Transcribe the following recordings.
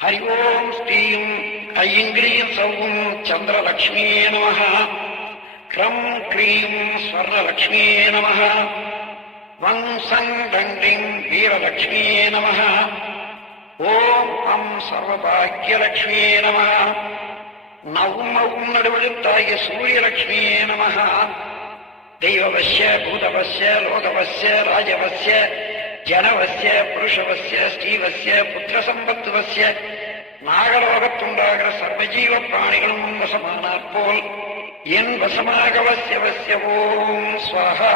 हरि ओं श्रीं ऐं क्लीं सौं चन्द्रलक्ष्म्यै नमः। क्रं क्लीं स्वर्णलक्ष्म्यै नमः। वं सं दण्डिं वीरलक्ष्म्यै नमः। ॐ अं सर्वभाग्यलक्ष्म्यै नमः। नौं औं नडुवळुत्ताय सूर्यलक्ष्म्यै नमः। दैववस्य भूतवस्य लोकवस्य राजवस्य जनवस्य पुरुषवस्य ஸ்ரீவस्य புத்திரசம்பத்துவस्य நாகலோகத்துண்டாகிற சர்வஜீவ பிராணிகளும் வசமானாற் போல் என் வசமாகவசியவசிய ஓம் ஸ்வாஹா.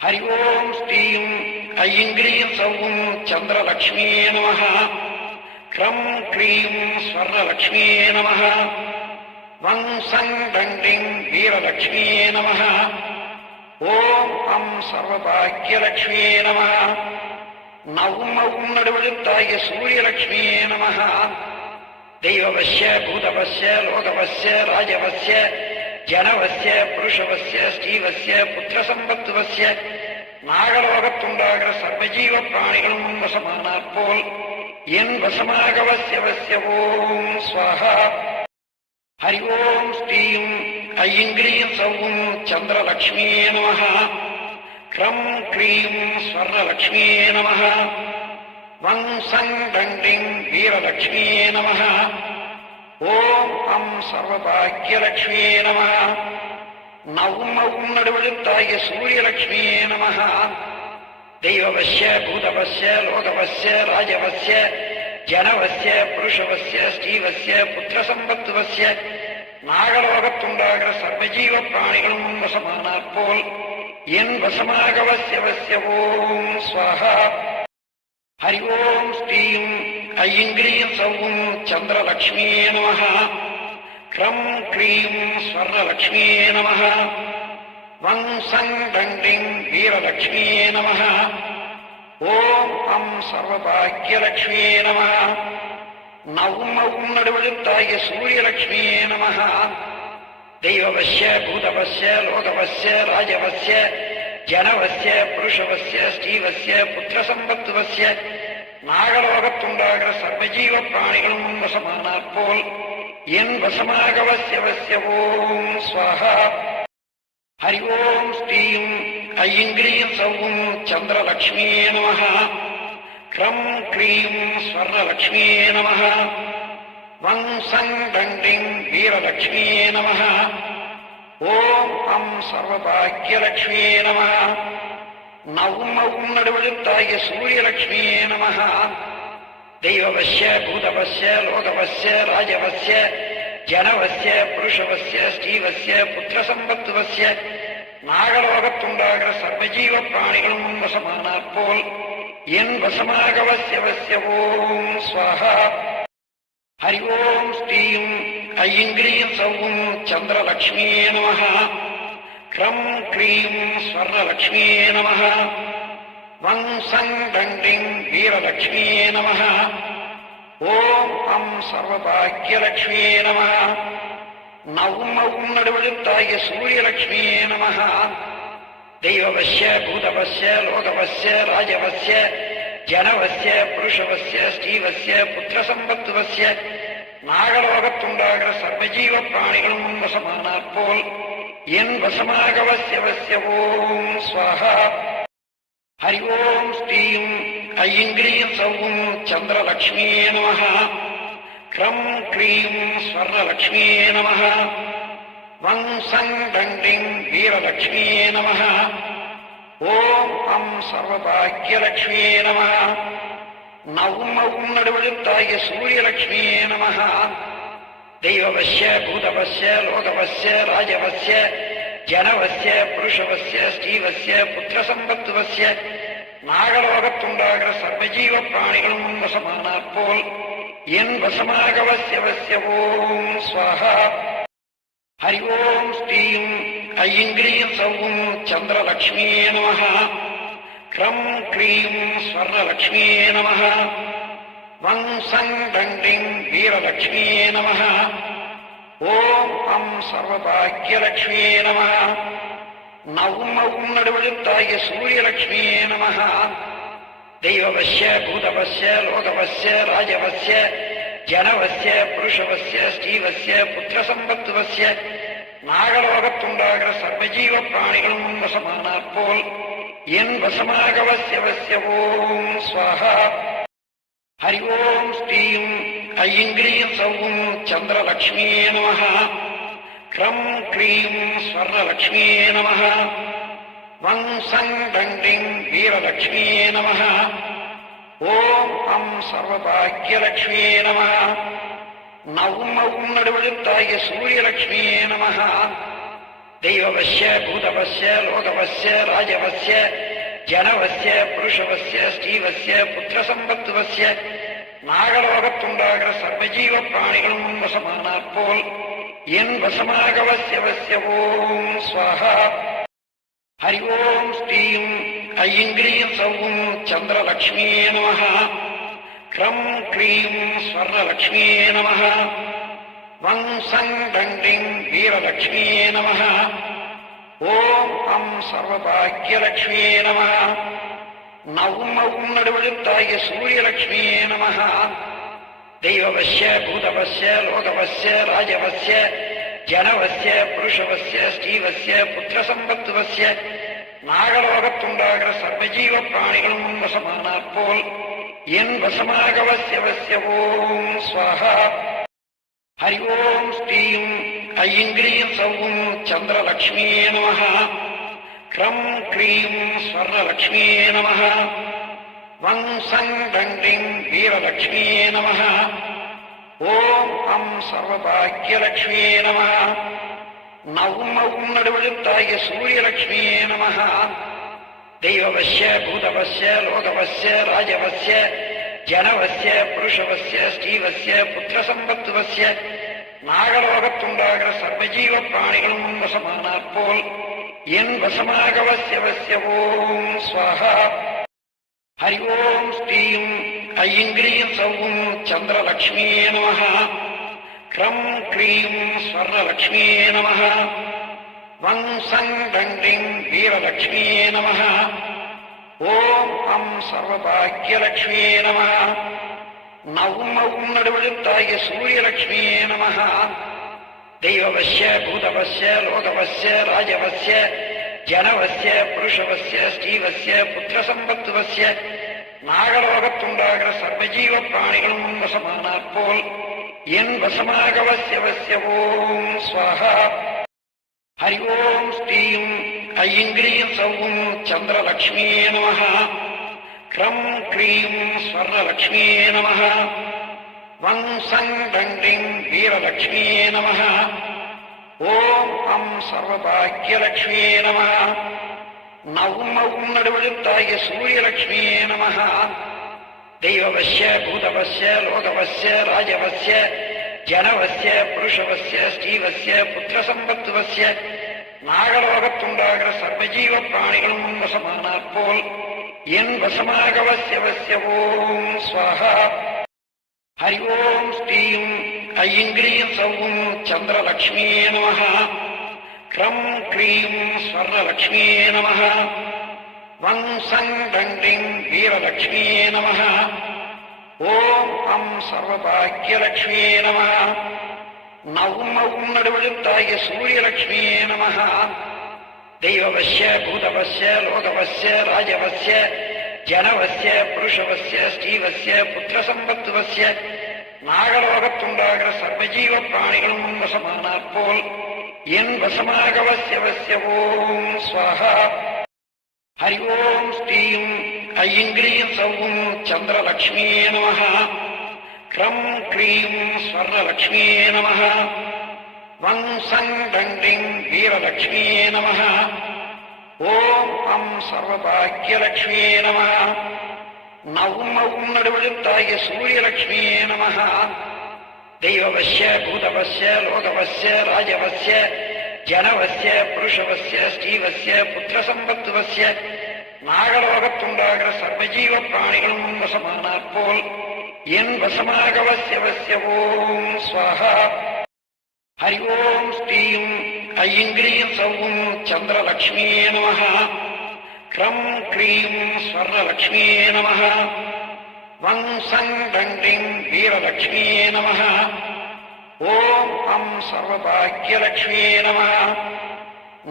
ஹரி ஓம் ஸ்ரீம் ஐம் க்ளீம் சௌம் சந்திரலக்ஷ்மியே நமः. க்ரம் க்ளீம் ஸ்வர்ணலக்ஷ்மியே நமः. வங் சங் தண்டிங் வீரலக்ஷ்மியே நமः. ஓம் அம் சர்வபாக்யலக்ஷ்மியே நமः. நௌம் ஔம் நடுவழுத்தாய சூரியலக்ஷ்மியே நமः. தெய்வவஸ்ய பூதவஸ்ய லோகவஸ்ய ராஜவஸ்ய ஜனவஸ்ய புருஷவஸ்ய ஸ்ரீவஸ்ய புத்திரசம்பத்துவஸ்ய நாகலோகத்துண்டாகிற சர்வஜீவ பிராணிகளும் வசமானாற் போல் என் வசமாகவசியவசிய ஓம் ஸ்வாஹா. ஹரி ஓம் ஸ்ரீம் ஐம் க்ளீம் சௌம் சந்திரலக்ஷ்மியே நமः. க்ரம் க்ளீம் ஸ்வர்ணலக்ஷ்மியே நமः. வங் சங் தண்டிங் வீரலக்ஷ்மியே நமः. ஓம் அம் சர்வபாக்யலக்ஷ்மியே நமः. நௌம் ஔம் நடுவழுத்தாய சூரியலக்ஷ்மியே நமः. தெய்வவஸ்ய பூதவஸ்ய லோகவஸ்ய ராஜவஸ்ய ஜனவஸ்ய புருஷவஸ்ய ஸ்ரீவஸ்ய புத்திரசம்பத்துவஸ்ய நாகலோகத்துண்டாகிற சர்வஜீவ பிராணிகளும் வசமானாற் போல் என் வசமாகவசியவசிய ஓம் ஸ்வாஹா. ஹரி ஓம் ஸ்ரீம் ஐம் க்ளீம் சௌம் சந்திரலக்ஷ்மியே நமः. க்ரம் க்ளீம் ஸ்வர்ணலக்ஷ்மியே நமः. வங் சங் தண்டிங் வீரலக்ஷ்மியே நமः. ஓம் அம் சர்வபாக்யலக்ஷ்மியே நமः. நௌம் ஔம் நடுவழுத்தாய சூரியலக்ஷ்மியே நமः. தெய்வவஸ்ய பூதவஸ்ய லோகவஸ்ய ராஜவஸ்ய ஜனவஸ்ய புருஷவஸ்ய ஸ்ரீவஸ்ய புத்திரசம்பத்துவஸ்ய நாகலோகத்துண்டாகிற சர்வஜீவ பிராணிகளும் வசமானாற் போல் என் வசமாகவசியவசிய ஓம் ஸ்வாஹா. ஹரி ஓம் ஸ்ரீம் ஐம் க்ளீம் சௌம் சந்திரலக்ஷ்மியே நமः. க்ரம் க்ளீம் ஸ்வர்ணலக்ஷ்மியே நமः. வங் சங் தண்டிங் வீரலக்ஷ்மியே நமः. ஓம் அம் சர்வபாக்யலக்ஷ்மியே நமः. நௌம் ஔம் நடுவழுத்தாய சூரியலக்ஷ்மியே நமः. தெய்வவஸ்ய பூதவஸ்ய லோகவஸ்ய ராஜவஸ்ய ஜனவஸ்ய புருஷவஸ்ய ஸ்ரீவஸ்ய புத்திரசம்பத்துவஸ்ய நாகலோகத்துண்டாகிற சர்வஜீவ பிராணிகளும் வசமானாற் போல் என் வசமாகவசியவசிய ஓம் ஸ்வாஹா. ஹரி ஓம் ஸ்ரீம் ஐம் க்ளீம் சௌம் சந்திரலக்ஷ்மியே நமः. க்ரம் க்ளீம் ஸ்வர்ணலக்ஷ்மியே நமः. வங் சங் தண்டிங் வீரலக்ஷ்மியே நமः. ஓம் அம் சர்வபாக்யலக்ஷ்மியே நமः. நௌம் ஔம் நடுவழுத்தாய சூரியலக்ஷ்மியே நமः. தெய்வவஸ்ய பூதவஸ்ய லோகவஸ்ய ராஜவஸ்ய ஜனவஸ்ய புருஷவஸ்ய ஸ்ரீவஸ்ய புத்திரசம்பத்துவஸ்ய நாகலோகத்துண்டாகிற சர்வஜீவ பிராணிகளும் வசமானாற் போல் என் வசமாகவசியவசிய ஓம் ஸ்வாஹா. ஹரி ஓம் ஸ்ரீம் ஐம் க்ளீம் சௌம் சந்திரலக்ஷ்மியே நமः. க்ரம் க்ளீம் ஸ்வர்ணலக்ஷ்மியே நமः. வங் சங் தண்டிங் வீரலக்ஷ்மியே நமः. ஓம் அம் சர்வபாக்யலக்ஷ்மியே நமः. நௌம் ஔம் நடுவழுத்தாய சூரியலக்ஷ்மியே நமः. தெய்வவஸ்ய பூதவஸ்ய லோகவஸ்ய ராஜவஸ்ய ஜனவஸ்ய புருஷவஸ்ய ஸ்ரீவஸ்ய புத்திரசம்பத்துவஸ்ய நாகலோகத்துண்டாகிற சர்வஜீவ பிராணிகளும் வசமானாற் போல் என் வசமாகவசியவசிய ஓம் ஸ்வாஹா. ஹரி ஓம் ஸ்ரீம் ஐம் க்ளீம் சௌம் சந்திரலக்ஷ்மியே நமः. க்ரம் க்ளீம் ஸ்வர்ணலக்ஷ்மியே நமः. வங் சங் தண்டிங் வீரலக்ஷ்மியே நமः. ஓம் அம் சர்வபாக்யலக்ஷ்மியே நமः. நௌம் ஔம் நடுவழுத்தாய சூரியலக்ஷ்மியே நமः. தெய்வவஸ்ய பூதவஸ்ய லோகவஸ்ய ராஜவஸ்ய ஜனவஸ்ய புருஷவஸ்ய ஸ்ரீவஸ்ய புத்திரசம்பத்துவஸ்ய நாகலோகத்துண்டாகிற சர்வஜீவ பிராணிகளும் வசமானாற் போல் என் வசமாக வசிய ஓம் ஸ்வாஹா. ஹரி ஓம் ஸ்ரீம் ஐங்கிரீம் சௌம் சந்திரலக்ஷ்மியே நமः. க்ரம் க்ரீம் ஸ்வர்ணலக்ஷ்மியே நமः. வங் சங் டண்டிங் வீரலக்ஷ்மியே நமः. ஓம் அம் சர்வபாக்யலக்ஷ்மியே நமः. நவும் அவும் நடுவெழுத்தாகிய சூரியலக்ஷ்மியே நமः. தெய்வவஸ்ய பூதவஸ்ய லோகவஸ்ய ராஜவஸ்ய ஜனவஸ்ய புருஷவஸ்ய ஸ்ரீவஸ்ய புத்திரசம்பத்துவஸ்ய நாகலோகத்துண்டாகிற சர்வஜீவ பிராணிகளும் வசமானாற் போல் என் வசமாக வசிய ஓம் ஸ்வாஹா. ஹரி ஓம் ஸ்ரீம் ஐங்கிரீம் சௌம் சந்திரலக்ஷ்மியே நமः. க்ரம் க்ரீம் ஸ்வர்ணலக்ஷ்மியே நமः. வங் சங் டண்டிங் வீரலக்ஷ்மியே நமः. ஓம் அம் சர்வபாக்யலக்ஷ்மியே நமः. நவும் அவும் நடுவெழுத்தாகிய சூரியலக்ஷ்மியே நமः. தெய்வவஸ்ய பூதவஸ்ய லோகவஸ்ய ராஜவஸ்ய ஜனவஸ்ய புருஷவஸ்ய ஸ்ரீவஸ்ய புத்திரசம்பத்துவஸ்ய நாகலோகத்துண்டாகிற சர்வஜீவ பிராணிகளும் வசமானாற் போல் என் வசமாக வசிய ஓம் ஸ்வாஹா. ஹரி ஓம் ஸ்ரீம் ஐங்கிரீம் சௌம் சந்திரலக்ஷ்மியே நமः. க்ரம் க்ரீம் ஸ்வர்ணலக்ஷ்மியே நமः. வங் சங் டண்டிங் வீரலக்ஷ்மியே நமः. ஓம் அம் சர்வபாக்யலக்ஷ்மியே நமः. நவும் அவும் நடுவெழுத்தாகிய சூரியலக்ஷ்மியே நமः. தெய்வவஸ்ய பூதவஸ்ய லோகவஸ்ய ராஜவஸ்ய ஜனவஸ்ய புருஷவஸ்ய ஸ்ரீவஸ்ய புத்திரசம்பத்துவஸ்ய நாகலோகத்துண்டாகிற சர்வஜீவ பிராணிகளும் வசமானாற் போல் என் வசமாக வசிய ஓம் ஸ்வாஹா. ஹரி ஓம் ஸ்ரீம் ஐங்கிரீம் சௌம் சந்திரலக்ஷ்மியே நமः. க்ரம் க்ரீம் ஸ்வர்ணலக்ஷ்மியே நமः. வங் சங் டண்டிங் வீரலக்ஷ்மியே நமः. ஓம் அம் சர்வபாக்யலக்ஷ்மியே நமः. நவும் அவும் நடுவெழுத்தாகிய சூரியலக்ஷ்மியே நமः. தெய்வவஸ்ய பூதவஸ்ய லோகவஸ்ய ராஜவஸ்ய ஜனவஸ்ய புருஷவஸ்ய ஸ்ரீவஸ்ய புத்திரசம்பத்துவஸ்ய நாகலோகத்துண்டாகிற சர்வஜீவ பிராணிகளும் வசமானாற் போல் என் வசமாக வசிய ஓம் ஸ்வாஹா. ஹரி ஓம் ஸ்ரீம் ஐங்கிரீம் சௌம் சந்திரலக்ஷ்மியே நமः. க்ரம் க்ரீம் ஸ்வர்ணலக்ஷ்மியே நமः. வங் சங் டண்டிங் வீரலக்ஷ்மியே நமः. ஓம் அம் சர்வபாக்யலக்ஷ்மியே நமः. நவும் அவும் நடுவெழுத்தாகிய சூரியலக்ஷ்மியே நமः. தெய்வவஸ்ய பூதவஸ்ய லோகவஸ்ய ராஜவஸ்ய ஜனவஸ்ய புருஷவஸ்ய ஸ்ரீவஸ்ய புத்திரசம்பத்துவஸ்ய நாகலோகத்துண்டாகிற சர்வஜீவ பிராணிகளும் வசமானாற் போல் என் வசமாக வசிய ஓம் ஸ்வாஹா. ஹரி ஓம் ஸ்ரீம் ஐங்கிரீம் சௌம் சந்திரலக்ஷ்மியே நமः. க்ரம் க்ரீம் ஸ்வர்ணலக்ஷ்மியே நமः. வங் சங் டண்டிங் வீரலக்ஷ்மியே நமः. ஓம் அம் சர்வபாக்யலக்ஷ்மியே நமः. நவும் அவும் நடுவெழுத்தாகிய சூரியலக்ஷ்மியே நமः. தெய்வவஸ்ய பூதவஸ்ய லோகவஸ்ய ராஜவஸ்ய ஜனவஸ்ய புருஷவஸ்ய ஸ்ரீவஸ்ய புத்திரசம்பத்துவஸ்ய நாகலோகத்துண்டாகிற சர்வஜீவ பிராணிகளும் வசமானாற் போல் என் வசமாக வசிய ஓம் ஸ்வாஹா. ஹரி ஓம் ஸ்ரீம் ஐங்கிரீம் சௌம் சந்திரலக்ஷ்மியே நமः. க்ரம் க்ரீம் ஸ்வர்ணலக்ஷ்மியே நமः. வங் சங் டண்டிங் வீரலக்ஷ்மியே நமः. ஓம் அம் சர்வபாக்யலக்ஷ்மியே நமः. நவும் அவும் நடுவெழுத்தாகிய சூரியலக்ஷ்மியே நமः. தெய்வவஸ்ய பூதவஸ்ய லோகவஸ்ய ராஜவஸ்ய ஜனவஸ்ய புருஷவஸ்ய ஸ்ரீவஸ்ய புத்திரசம்பத்துவஸ்ய நாகலோகத்துண்டாகிற சர்வஜீவ பிராணிகளும் வசமானாற் போல் என் வசமாக வசிய ஓம் ஸ்வாஹா. ஹரி ஓம் ஸ்ரீம் ஐங்கிரீம் சௌம் சந்திரலக்ஷ்மியே நமः. க்ரம் க்ரீம் ஸ்வர்ணலக்ஷ்மியே நமः. வங் சங் டண்டிங் வீரலக்ஷ்மியே நமः. ஓம் அம் சர்வபாக்யலக்ஷ்மியே நமः.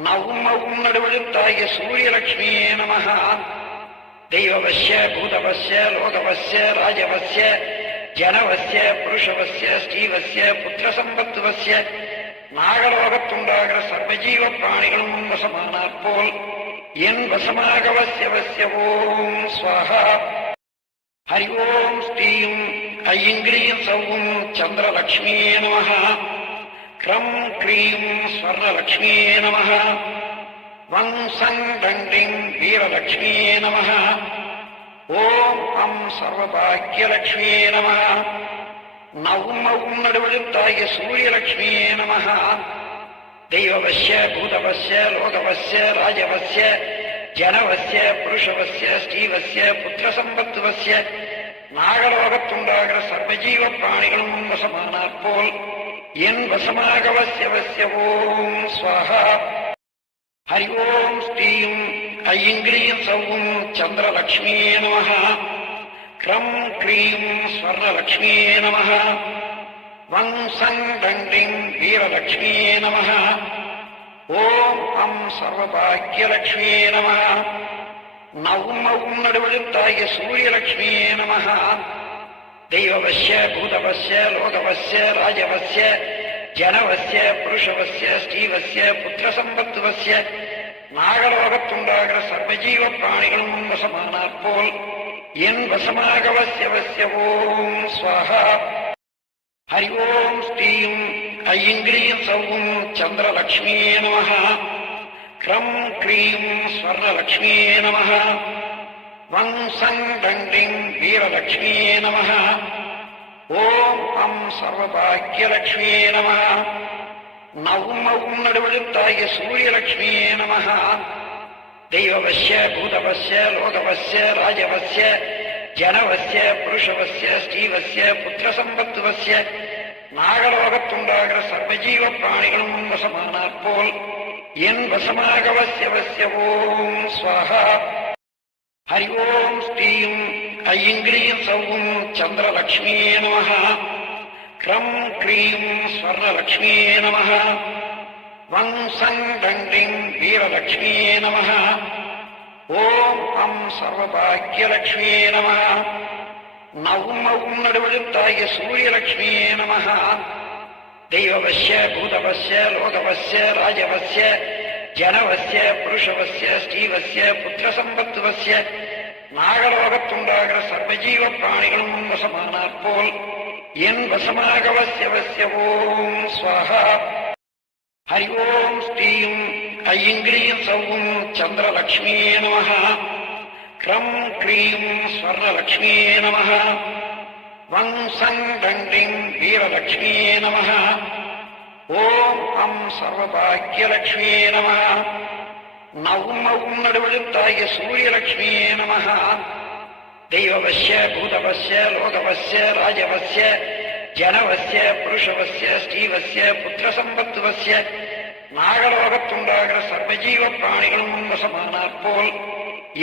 நவும் அவும் நடுவெழுத்தாகிய சூரியலக்ஷ்மியே நமः. தெய்வவஸ்ய பூதவஸ்ய லோகவஸ்ய ராஜவஸ்ய ஜனவஸ்ய புருஷவஸ்ய ஸ்ரீவஸ்ய புத்திரசம்பத்துவஸ்ய நாகலோகத்துண்டாகிற சர்வஜீவ பிராணிகளும் வசமானாற் போல் என் வசமாக வசிய ஓம் ஸ்வாஹா. ஹரி ஓம் ஸ்ரீம் ஐங்கிரீம் சௌம் சந்திரலக்ஷ்மியே நமः. க்ரம் க்ரீம் ஸ்வர்ணலக்ஷ்மியே நமः. வங் சங் டண்டிங் வீரலக்ஷ்மியே நமः. ஓம் அம் சர்வபாக்யலக்ஷ்மியே நமः. நவும் அவும் நடுவெழுத்தாகிய சூரியலக்ஷ்மியே நமः. தெய்வவஸ்ய பூதவஸ்ய லோகவஸ்ய ராஜவஸ்ய ஜனவஸ்ய புருஷவஸ்ய ஸ்ரீவஸ்ய புத்திரசம்பத்துவஸ்ய நாகலோகத்துண்டாகிற சர்வஜீவ பிராணிகளும் வசமானாற் போல் என் வசமாக வசிய ஓம் ஸ்வாஹா. ஹரி ஓம் ஸ்ரீம் ஐங்கிரீம் சௌம் சந்திரலக்ஷ்மியே நமः. க்ரம் க்ரீம் ஸ்வர்ணலக்ஷ்மியே நமः. வங் சங் டண்டிங் வீரலக்ஷ்மியே நமः. ஓம் அம் சர்வபாக்யலக்ஷ்மியே நமः. நவும் அவும் நடுவெழுத்தாகிய சூரியலக்ஷ்மியே நமः. தெய்வவஸ்ய பூதவஸ்ய லோகவஸ்ய ராஜவஸ்ய ஜனவஸ்ய புருஷவஸ்ய ஸ்ரீவஸ்ய புத்திரசம்பத்துவஸ்ய நாகலோகத்துண்டாகிற சர்வஜீவ பிராணிகளும் வசமானாற் போல் என் வசமாக வசிய ஓம் ஸ்வாஹா. ஹரி ஓம் ஸ்ரீம் ஐங்கிரீம் சௌம் சந்திரலக்ஷ்மியே நமः. க்ரம் க்ரீம் ஸ்வர்ணலக்ஷ்மியே நமः. வங் சங் டண்டிங் வீரலக்ஷ்மியே நமः. ஓம் அம் சர்வபாக்யலக்ஷ்மியே நமः. நவும் அவும் நடுவெழுத்தாகிய சூரியலக்ஷ்மியே நமः. தெய்வவஸ்ய பூதவஸ்ய லோகவஸ்ய ராஜவஸ்ய ஜனவஸ்ய புருஷவஸ்ய ஸ்ரீவஸ்ய புத்திரசம்பத்துவஸ்ய நாகலோகத்துண்டாகிற சர்வஜீவ பிராணிகளும் வசமானாற் போல் என் வசமாக வசிய ஓம் ஸ்வாஹா. ஹரி ஓம் ஸ்ரீம் ஐங்கிரீம் சௌம் சந்திரலக்ஷ்மியே நமः. க்ரம் க்ரீம் ஸ்வர்ணலக்ஷ்மியே நமः. வங் சங் டண்டிங் வீரலக்ஷ்மியே நமः. ஓம் அம் சர்வபாக்யலக்ஷ்மியே நமः. நவும் அவும் நடுவெழுத்தாகிய சூரியலக்ஷ்மியே நமः. தெய்வவஸ்ய பூதவஸ்ய லோகவஸ்ய ராஜவஸ்ய ஜனவஸ்ய புருஷவஸ்ய ஸ்ரீவஸ்ய புத்திரசம்பத்துவஸ்ய நாகலோகத்துண்டாகிற சர்வஜீவ பிராணிகளும் வசமானாற் போல் என் வசமாக வசிய ஓம் ஸ்வாஹா. ஹரி ஓம் ஸ்ரீம் ஐங்கிரீம் சௌம் சந்திரலக்ஷ்மியே நமः. க்ரம் க்ரீம் ஸ்வர்ணலக்ஷ்மியே நமः. வங் சங் டண்டிங் வீரலக்ஷ்மியே நமः. ஓம் அம் சர்வபாக்யலக்ஷ்மியே நமः. நவும் அவும் நடுவெழுத்தாகிய சூரியலக்ஷ்மியே நமः. தெய்வவஸ்ய பூதவஸ்ய லோகவஸ்ய ராஜவஸ்ய ஜனவஸ்ய புருஷவஸ்ய ஸ்ரீவஸ்ய புத்திரசம்பத்துவஸ்ய நாகலோகத்துண்டாகிற சர்வஜீவ பிராணிகளும் வசமானாற் போல்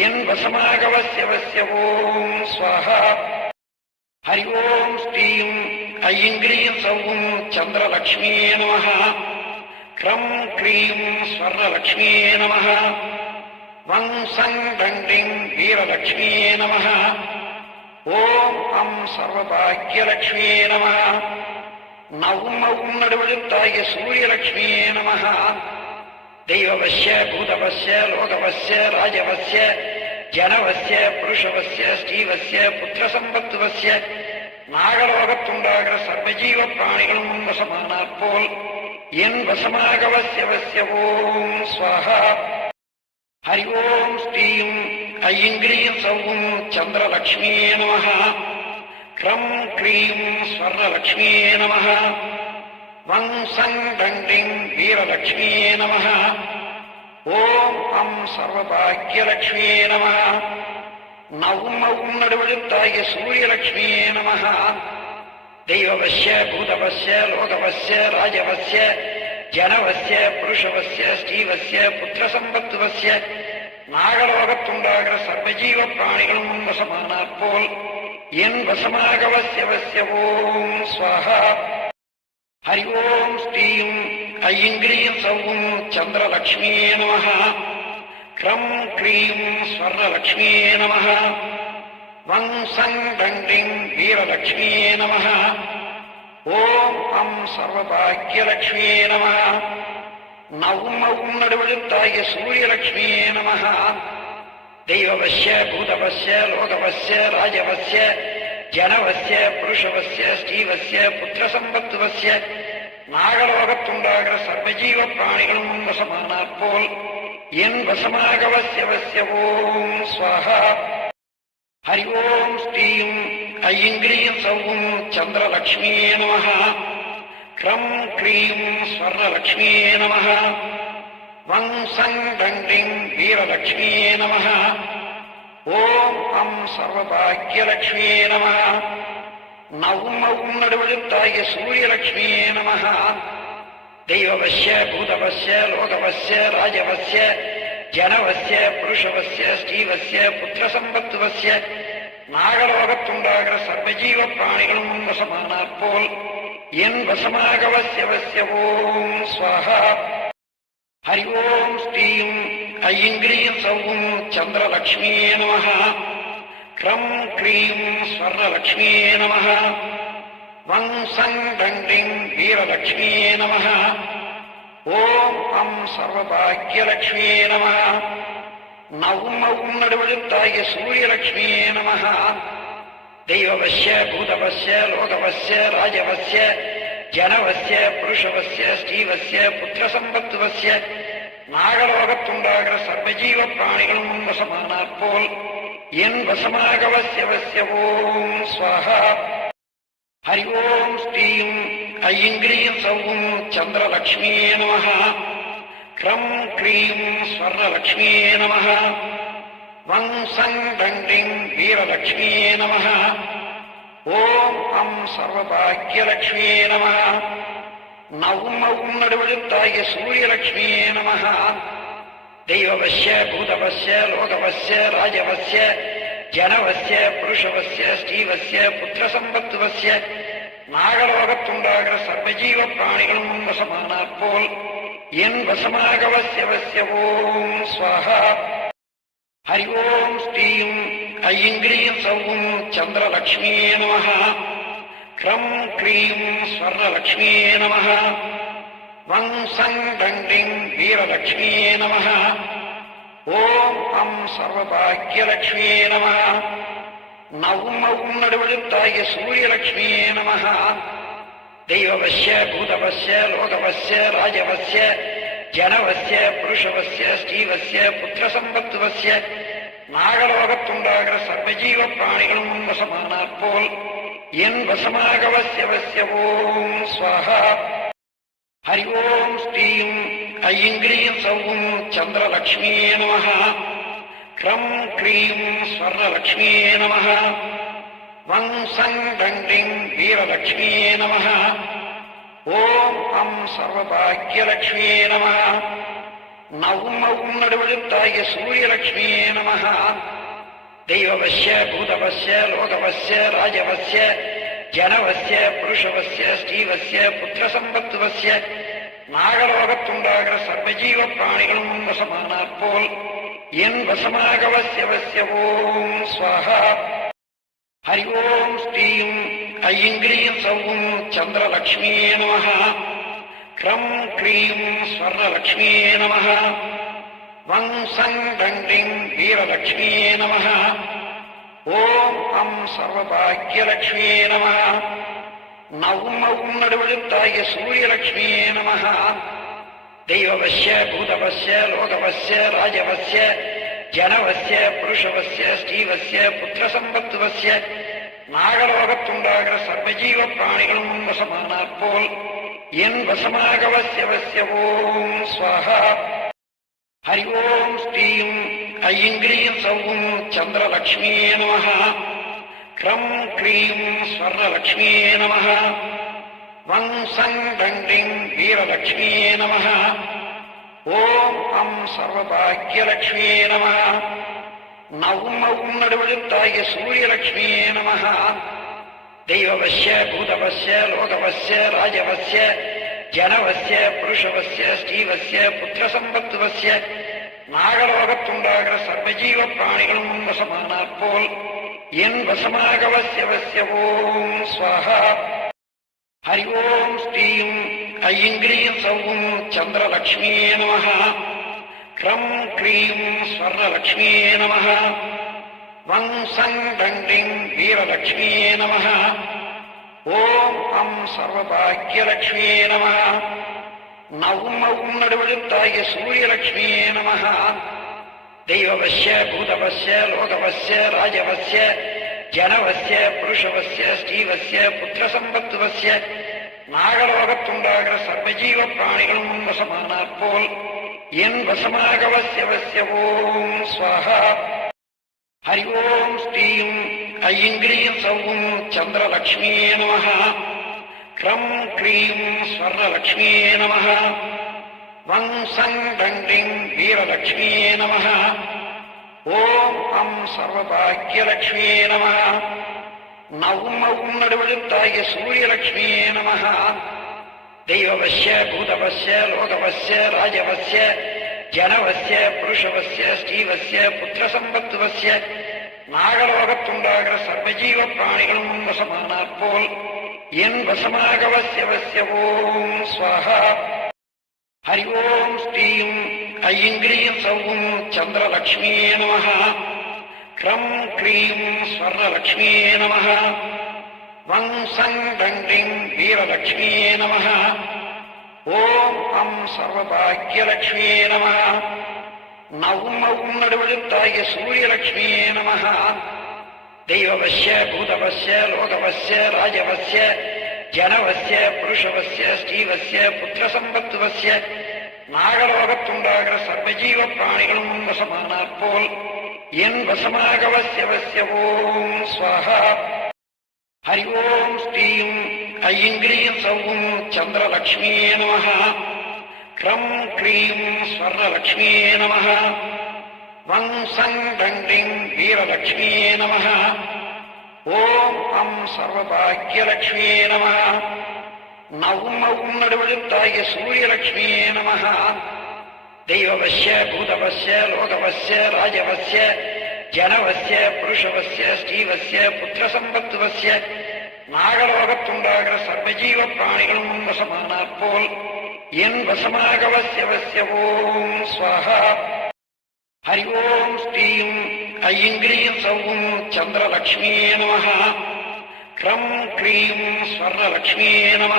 என் வசமாக வசிய ஓம் ஸ்வாஹா. ஹரி ஓம் ஸ்ரீம் ஐங்கிரீம் சௌம் சந்திரலக்ஷ்மியே நமः. க்ரம் க்ரீம் ஸ்வர்ணலக்ஷ்மியே நமः. வங் சங் டண்டிங் வீரலக்ஷ்மியே நமः. ஓம் அம் சர்வபாக்யலக்ஷ்மியே நமः. நவும் அவும் நடுவெழுத்தாகிய சூரியலக்ஷ்மியே நமः. தெய்வவஸ்ய பூதவஸ்ய லோகவஸ்ய ராஜவஸ்ய ஜனவஸ்ய புருஷவஸ்ய ஸ்ரீவஸ்ய புத்திரசம்பத்துவஸ்ய நாகலோகத்துண்டாகிற சர்வஜீவ பிராணிகளும் வசமானாற் போல் என் வசமாக வசிய ஓம் ஸ்வாஹா. ஹரி ஓம் ஸ்ரீம் ஐங்கிரீம் சௌம் சந்திரலக்ஷ்மியே நமः. க்ரம் க்ரீம் ஸ்வர்ணலக்ஷ்மியே நமः. வங் சங் டண்டிங் வீரலக்ஷ்மியே நமः. ஓம் அம் சர்வபாக்யலக்ஷ்மியே நமः. நவும் அவும் நடுவெழுத்தாகிய சூரியலக்ஷ்மியே நமः. தெய்வவஸ்ய பூதவஸ்ய லோகவஸ்ய ராஜவஸ்ய ஜனவஸ்ய புருஷவஸ்ய ஸ்ரீவஸ்ய புத்திரசம்பத்துவஸ்ய நாகலோகத்துண்டாகிற சர்வஜீவ பிராணிகளும் வசமானாற் போல் என் வசமாக வசிய ஓம் ஸ்வாஹா. ஹரி ஓம் ஸ்ரீயும் ஐங்கிரியும் சௌவும் சந்திரலக்ஷ்மியே நமः. க்ரம் க்ரீம் ஸ்வர்ணலக்ஷ்மியே நமः. வம்சங் தண்டிங் வீரலக்ஷ்மியே நமः. ஓம் அம் சர்வபாக்யலக்ஷ்மியே நமः. நவும் நடுவெழுத்தாகிய சூரியலக்ஷ்மியே நமः. தெய்வவஸ்ய பூதவஸ்ய லோகவஸ்ய ராஜவஸ்ய ஜனவஸ்ய புருஷவஸ்ய ஸ்ரீவஸ்ய புத்திரசம்பத்துவஸ்ய நாகலோகத்துண்டாகிற சர்வஜீவ பிராணிகளும் வசமானாற் போல் என் வசமாக வசிய ஓம் ஸ்வாஹா. ஹரி ஓம் ஸ்ரீயும் ஐங்கிரியும் சௌவும் சந்திரலக்ஷ்மியே நமः. க்ரம் க்ரீம் ஸ்வர்ணலக்ஷ்மியே நமः. வம்சங் தண்டிங் வீரலக்ஷ்மியே நமः. ஓம் அம் சர்வபாக்யலக்ஷ்மியே நமः. நவும் நடுவெழுத்தாகிய சூரியலக்ஷ்மியே நமः. தெய்வவஸ்ய பூதவஸ்ய லோகவஸ்ய ராஜவஸ்ய ஜனவஸ்ய புருஷவஸ்ய ஸ்ரீவஸ்ய புத்திரசம்பத்துவஸ்ய நாகலோகத்துண்டாகிற சர்வஜீவ பிராணிகளும் வசமானாற் போல் என் வசமாக வசிய ஓம் ஸ்வாஹா. ஹரி ஓம் ஸ்ரீயும் ஐங்கிரியும் சௌவும் சந்திரலக்ஷ்மியே நமः. க்ரம் க்ரீம் ஸ்வர்ணலக்ஷ்மியே நமः. வம்சங் தண்டிங் வீரலக்ஷ்மியே நமः. ஓம் அம் சர்வபாக்யலக்ஷ்மியே நமः. நவும் நடுவெழுத்தாகிய சூரியலக்ஷ்மியே நமः. தெய்வவஸ்ய பூதவஸ்ய லோகவஸ்ய ராஜவஸ்ய ஜனவஸ்ய புருஷவஸ்ய ஸ்ரீவஸ்ய புத்திரசம்பத்துவஸ்ய நாகலோகத்துண்டாகிற சர்வஜீவ பிராணிகளும் வசமானாற் போல் என் வசமாக வசிய ஓம் ஸ்வாஹா. ஹரி ஓம் ஸ்ரீயும் ஐங்கிரியும் சௌவும் சந்திரலக்ஷ்மியே நமः. க்ரம் க்ரீம் ஸ்வர்ணலக்ஷ்மியே நமः. வம்சங் தண்டிங் வீரலக்ஷ்மியே நமः. ஓம் அம் சர்வபாக்யலக்ஷ்மியே நமः. நவும் நடுவெழுத்தாகிய சூரியலக்ஷ்மியே நமः. தெய்வவஸ்ய பூதவஸ்ய லோகவஸ்ய ராஜவஸ்ய ஜனவஸ்ய புருஷவஸ்ய ஸ்ரீவஸ்ய புத்திரசம்பத்துவஸ்ய நாகலோகத்துண்டாகிற சர்வஜீவ பிராணிகளும் வசமானாற் போல் என் வசமாக வசிய ஓம் ஸ்வாஹா. ஹரி ஓம் ஸ்ரீயும் ஐங்கிரியும் சௌவும் சந்திரலக்ஷ்மியே நமः. க்ரம் க்ரீம் ஸ்வர்ணலக்ஷ்மியே நமः. வம்சங் தண்டிங் வீரலக்ஷ்மியே நமः. ஓம் அம் சர்வபாக்யலக்ஷ்மியே நமः. நவும் நடுவெழுத்தாகிய சூரியலக்ஷ்மியே நமः. தெய்வவஸ்ய பூதவஸ்ய லோகவஸ்ய ராஜவஸ்ய ஜனவஸ்ய புருஷவஸ்ய ஸ்ரீவஸ்ய புத்திரசம்பத்துவஸ்ய நாகலோகத்துண்டாகிற சர்வஜீவ பிராணிகளும் வசமானாற் போல் என் வசமாக வசிய ஓம் ஸ்வாஹா. ஹரி ஓம் ஸ்ரீயும் ஐங்கிரியும் சௌவும் சந்திரலக்ஷ்மியே நமः. க்ரம் க்ரீம் ஸ்வர்ணலக்ஷ்மியே நமः. வம்சங் தண்டிங் வீரலக்ஷ்மியே நமः. ஓம் அம் சர்வபாக்யலக்ஷ்மியே நமः. நவும் நடுவெழுத்தாகிய சூரியலக்ஷ்மியே நமः. தெய்வவஸ்ய பூதவஸ்ய லோகவஸ்ய ராஜவஸ்ய ஜனவஸ்ய புருஷவஸ்ய ஸ்ரீவஸ்ய புத்திரசம்பத்துவஸ்ய நாகலோகத்துண்டாகிற சர்வஜீவ பிராணிகளும் வசமானாற் போல் என் வசமாக வசிய ஓம் ஸ்வாஹா. ஹரி ஓம் ஸ்ரீயும் ஐங்கிரியும் சௌவும் சந்திரலக்ஷ்மியே நமः. க்ரம் க்ரீம் ஸ்வர்ணலக்ஷ்மியே நமः. வம்சங் தண்டிங் வீரலக்ஷ்மியே நமः. ஓம் அம் சர்வபாக்யலக்ஷ்மியே நமः. நவும் நடுவெழுத்தாகிய சூரியலக்ஷ்மியே நமः. தெய்வவஸ்ய பூதவஸ்ய லோகவஸ்ய ராஜவஸ்ய ஜனவஸ்ய புருஷவஸ்ய ஸ்ரீவஸ்ய புத்திரசம்பத்துவஸ்ய நாகலோகத்துண்டாகிற சர்வஜீவ பிராணிகளும் வசமானாற் போல் என் வசமாக வசிய ஓம் ஸ்வாஹா. ஹரி ஓம் ஸ்ரீயும் ஐங்கிரியும் சௌவும் சந்திரலக்ஷ்மியே நமः. க்ரம் க்ரீம் ஸ்வர்ணலக்ஷ்மியே நமः. வம்சங் தண்டிங் வீரலக்ஷ்மியே நமः. ஓம் அம் சர்வபாக்கியலட்சுமியே நம. நவும் நடுவெழுத்தாகிய சூரியலட்சுமியே நம. தெய்வவசிய பூதவசிய லோகவசிய ராஜவசிய ஜனவசிய புருஷவசிய ஸ்ரீவசிய புத்திரசம்பத்துவசிய நாகலோகத்துண்டாகிற சர்வஜீவ பிராணிகளும் வசமானாற் போல் என் வசமாக வசிய ஓம் ஸ்வாஹா. ஹரி ஓம் ஸ்ரீயும் ஐங்கிரீம் சௌவும் சந்திரலக்ஷ்மியே நம. க்ரம் க்ரீம் ஸ்வர்ணலக்ஷ்மியே நம. வங் சங் தண்டிங் வீரலக்ஷ்மியே நம. ஓம் அம் சர்வபாக்கியலக்ஷ்மியே நம. நவும் நடுவெழுத்தாகிய சூரியலக்ஷ்மியே நம. தெய்வவசிய பூதவசிய லோகவசிய ராஜவசிய ஜனவசிய புருஷவசிய ஸ்ரீவசிய புத்திரசம்பத்துவசிய நாகலோகத்துண்டாகிற சர்வஜீவ பிராணிகளும் வசமானாற் போல் என் வசமாக வசிய ஓம் ஸ்வாஹா. ஹரி ஓம் ஸ்ரீயும் ஐங்கிரீம் சௌவும் சந்திரலக்ஷ்மியே நம. க்ரம் க்ரீம் ஸ்வர்ணலக்ஷ்மியே நம. வங் சங் தண்டிங் வீரலக்ஷ்மியே நம. ஓம் அம் சர்வபாக்கியலக்ஷ்மியே நம. நவும் நடுவெழுத்தாகிய சூரியலக்ஷ்மியே நம. தெய்வவசிய பூதவசிய லோகவசிய ராஜவசிய ஜனவசிய புருஷவசிய ஸ்ரீவசிய புத்திரசம்பத்துவசிய நாகலோகத்துண்டாகிற சர்வஜீவ பிராணிகளும் வசமானாற் போல் என் வசமாக வசிய ஓம் ஸ்வாஹா. ஹரி ஓம் ஸ்ரீயும் ஐங்கிரீம் சௌவும் சந்திரலக்ஷ்மியே நம. க்ரம் க்ரீம் ஸ்வர்ணலக்ஷ்மியே நம. வங் சங் தண்டிங் வீரலக்ஷ்மியே நம. ஓம் அம் சர்வபாக்கியலக்ஷ்மியே நம. நவும் நடுவெழுத்தாகிய சூரியலக்ஷ்மியே நம. தெய்வவசிய பூதவசிய லோகவசிய ராஜவசிய ஜனவசிய புருஷவசிய ஸ்ரீவசிய புத்திரசம்பத்துவசிய நாகலோகத்துண்டாகிற சர்வஜீவ பிராணிகளும் வசமானாற் போல் என் வசமாக வசிய ஓம் ஸ்வாஹா. ஹரி ஓம் ஸ்ரீயும் ஐங்கிரீம் சௌவும் சந்திரலக்ஷ்மியே நம. க்ரம் க்ரீம் ஸ்வர்ணலக்ஷ்மியே நம. வங் சங் தண்டிங் வீரலக்ஷ்மியே நம. ஓம் அம் சர்வபாக்கியலக்ஷ்மியே நம. நவும் நடுவெழுத்தாகிய சூரியலக்ஷ்மியே நம. தெய்வவசிய பூதவசிய லோகவசிய ராஜவசிய ஜனவசிய புருஷவசிய ஸ்ரீவசிய புத்திரசம்பத்துவசிய நாகலோகத்துண்டாகிற சர்வஜீவ பிராணிகளும் வசமானாற் போல் என் வசமாக வசிய ஓம் ஸ்வாஹா. ஹரி ஓம் ஸ்ரீயும் ஐங்கிரீம் சௌவும் சந்திரலக்ஷ்மியே நம. க்ரம் க்ரீம் ஸ்வர்ணலக்ஷ்மியே நம.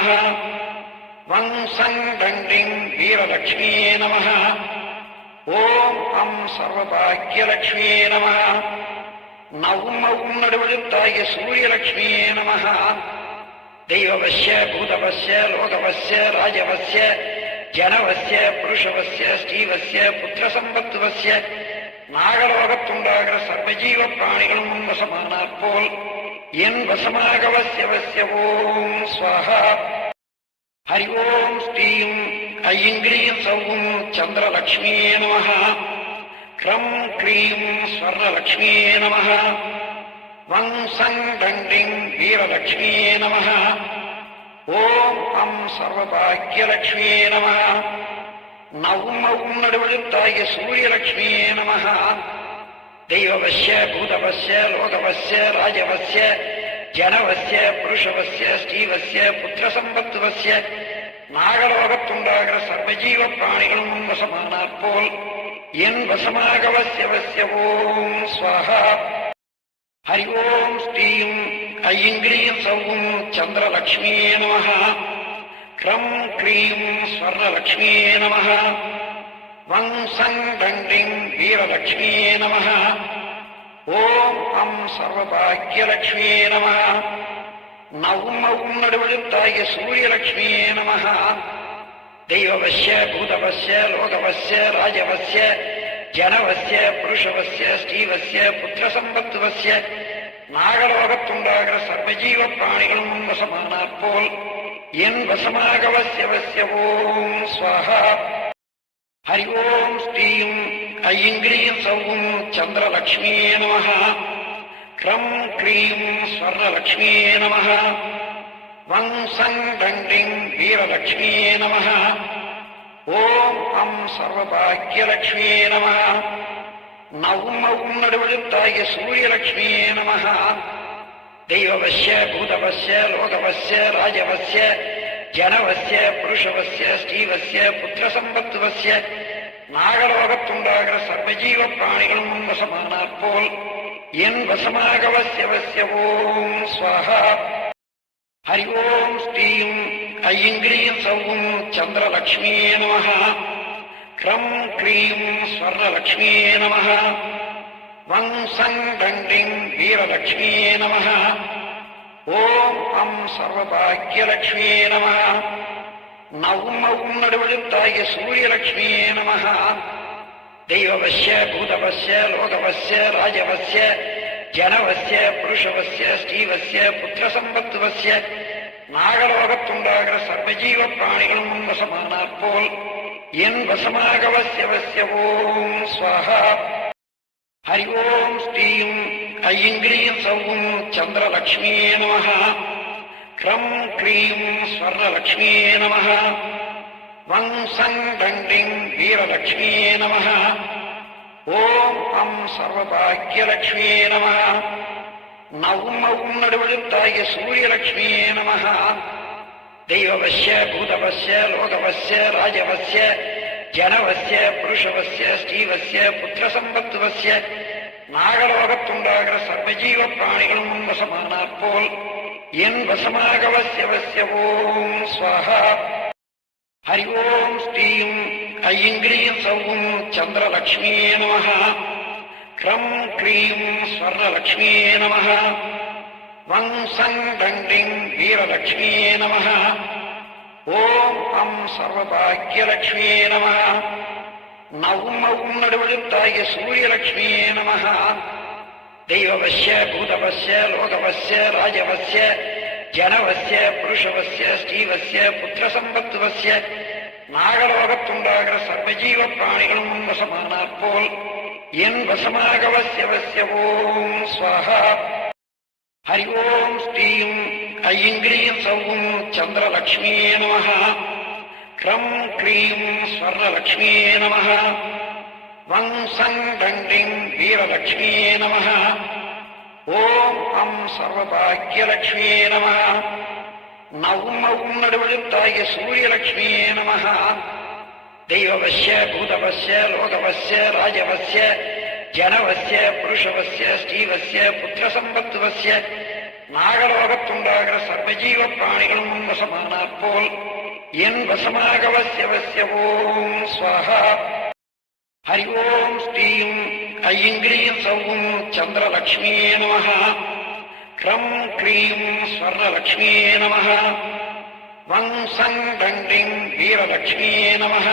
வங் சங் தண்டிங் வீரலக்ஷ்மியே நம. ஓம் அம் சர்வபாக்கியலக்ஷ்மியே நம. நவும் நடுவெழுத்தாகிய சூரியலக்ஷ்மியே நம. தெய்வவசிய பூதவசிய லோகவசிய ராஜவசிய ஜனவசிய புருஷவசிய ஸ்ரீவசிய புத்திரசம்பத்துவசிய நாகலோகத்துண்டாகிற சர்வஜீவ பிராணிகளும் வசமானாற் போல் என் வசமாக வசிய ஓம் ஸ்வாஹா. ஹரி ஓம் ஸ்ரீயும் ஐங்கிரீம் சௌவும் சந்திரலக்ஷ்மியே நம. க்ரம் க்ரீம் ஸ்வர்ணலக்ஷ்மியே நம. வங் சங் தண்டிங் வீரலக்ஷ்மியே நம. ஓம் அம் சர்வபாக்கியலக்ஷ்மியே நம. நவும் நடுவெழுத்தாகிய சூரியலக்ஷ்மியே நம. தெய்வவசிய பூதவசிய லோகவசிய ராஜவசிய ஜனவசிய புருஷவசிய ஸ்ரீவசிய புத்திரசம்பத்துவசிய நாகலோகத்துண்டாகிற சர்வஜீவ பிராணிகளும் வசமானாற் போல் என் வசமாக வசிய ஓம் ஸ்வாஹா. ஹரி ஓம் ஸ்ரீயும் ஐங்கிரீம் சௌவும் சந்திரலக்ஷ்மியே நம. க்ரம் க்ரீம் ஸ்வர்ணலக்ஷ்மியே நம. வங் சங் தண்டிங் வீரலக்ஷ்மியே நம. ஓம் அம் சர்வபாக்கியலக்ஷ்மியே நம. நவும் நடுவெழுத்தாகிய சூரியலக்ஷ்மியே நம. தெய்வவசிய பூதவசிய லோகவசிய ராஜவசிய ஜனவசிய புருஷவசிய ஸ்ரீவசிய புத்திரசம்பத்துவசிய நாகலோகத்துண்டாகிற சர்வஜீவ பிராணிகளும் வசமானாற் போல் என் வசமாக வசிய ஓம் ஸ்வாஹா. हरि ओं श्रीं ऐं क्लीं सौं चन्द्रलक्ष्म्यै नमः। क्रं क्लीं स्वर्णलक्ष्म्यै नमः। वं सं दण्डिं वीरलक्ष्म्यै नमः। ॐ अं सर्वभाग्यलक्ष्म्यै नमः। नौं औं नडुवळुत्ताय सूर्यलक्ष्म्यै नमः। दैववस्य भूतवस्य लोकवस्य राजवस्य जनवस्य पुरुषवस्य ஸ்ரீவस्य புத்திரசம்பத்துவस्य நாகலோகத்துண்டாகிற சர்வஜீவ பிராணிகளும் வசமானாற் போல் என் வசமாகவசியவசிய ஓம் ஸ்வாஹா. ஹரி ஓம் ஸ்ரீம் ஐம் க்ரீம் சௌம் சந்திரலக்ஷ்மியே நமः. க்ரம் க்ரீம் ஸ்வர்ணலக்ஷ்மியே நமः. வங் சங் தண்டிங் வீரலக்ஷ்மியே நமः. ஓம் அம் சர்வபாக்யலக்ஷ்மியே நமः. நௌம் ஔம் நடுவழுத்தாய சூரியலக்ஷ்மியே நமः. दैववस्य भूतवस्य लोकवस्य राजवस्य जनवस्य पुरुषवस्य ஸ்ரீவस्य புத்திரசம்பத்துவस्य நாகலோகத்துண்டாகிற சர்வஜீவ பிராணிகளும் வசமானாற் போல் என் வசமாகவசியவசிய ஓம் ஸ்வாஹா. ஹரி ஓம் ஸ்ரீம் ஐம் க்ரீம் சௌம் சந்திரலக்ஷ்மியே நமः. க்ரம் க்ரீம் ஸ்வர்ணலக்ஷ்மியே நமः. वं सं दण्डिं वीरलक्ष्म्यै नमः. ॐ अं सर्वभाग्यलक्ष्म्यै नमः. नौं औं नडुवळुत्ताय सूर्यलक्ष्म्यै नमः. दैववस्य भूतवस्य लोकवस्य राजवस्य जनवस्य पुरुषवस्य ஸ்ரீவस्य புத்திரசம்பத்துவस्य நாகலோகத்துண்டாகிற சர்வஜீவ பிராணிகளும் வசமானாற் போல் என் வசமாகவசியவசிய ஓம் ஸ்வாஹா. हरि ओं श्रीं ऐं क्लीं सौं चन्द्रलक्ष्म्यै नमः. क्रं क्लीं स्वर्णलक्ष्म्यै नमः. वं सं दण्डिं वीरलक्ष्म्यै नमः. ॐ अं सर्वभाग्यलक्ष्म्यै नमः. नौं औं नडुवळुत्ताय सूर्यलक्ष्म्यै नमः. दैववस्य भूतवस्य लोकवस्य राजवस्य जनवस्य पुरुषवस्य ஸ்ரீவस्य புத்திரசம்பத்துவस्य நாகலோகத்துண்டாகிற சர்வஜீவ பிராணிகளும் வசமானாற் போல் என் வசமாகவசியவசிய ஓம் ஸ்வாஹா. ஹரி ஓம் ஸ்ரீம் ஐம் க்ரீம் சௌம் சந்திரலக்ஷ்மியே நமः. க்ரம் க்ரீம் ஸ்வர்ணலக்ஷ்மியே நமः. வங் சங் தண்டிங் வீரலக்ஷ்மியே நமः. ஓம் அம் சர்வபாக்யலக்ஷ்மியே நமः. நௌம் ஔம் நடுவழுத்தாய சூரியலக்ஷ்மியே நமः. दैववस्य भूतवस्य लोकवस्य राजवस्य जनवस्य पुरुषवस्य ஸ்ரீவस्य புத்திரசம்பத்துவस्य நாகலோகத்துண்டாகிற சர்வஜீவ பிராணிகளும் வசமானாற் போல் என் வசமாகவசியவசிய ஓம் ஸ்வாஹா. ஹரி ஓம் ஸ்ரீம் ஐம் க்ரீம் சௌம் சந்திரலக்ஷ்மியே நமः. க்ரம் க்ரீம் ஸ்வர்ணலக்ஷ்மியே நமः. वं सं दण्डिं वीरलक्ष्म्यै नमः.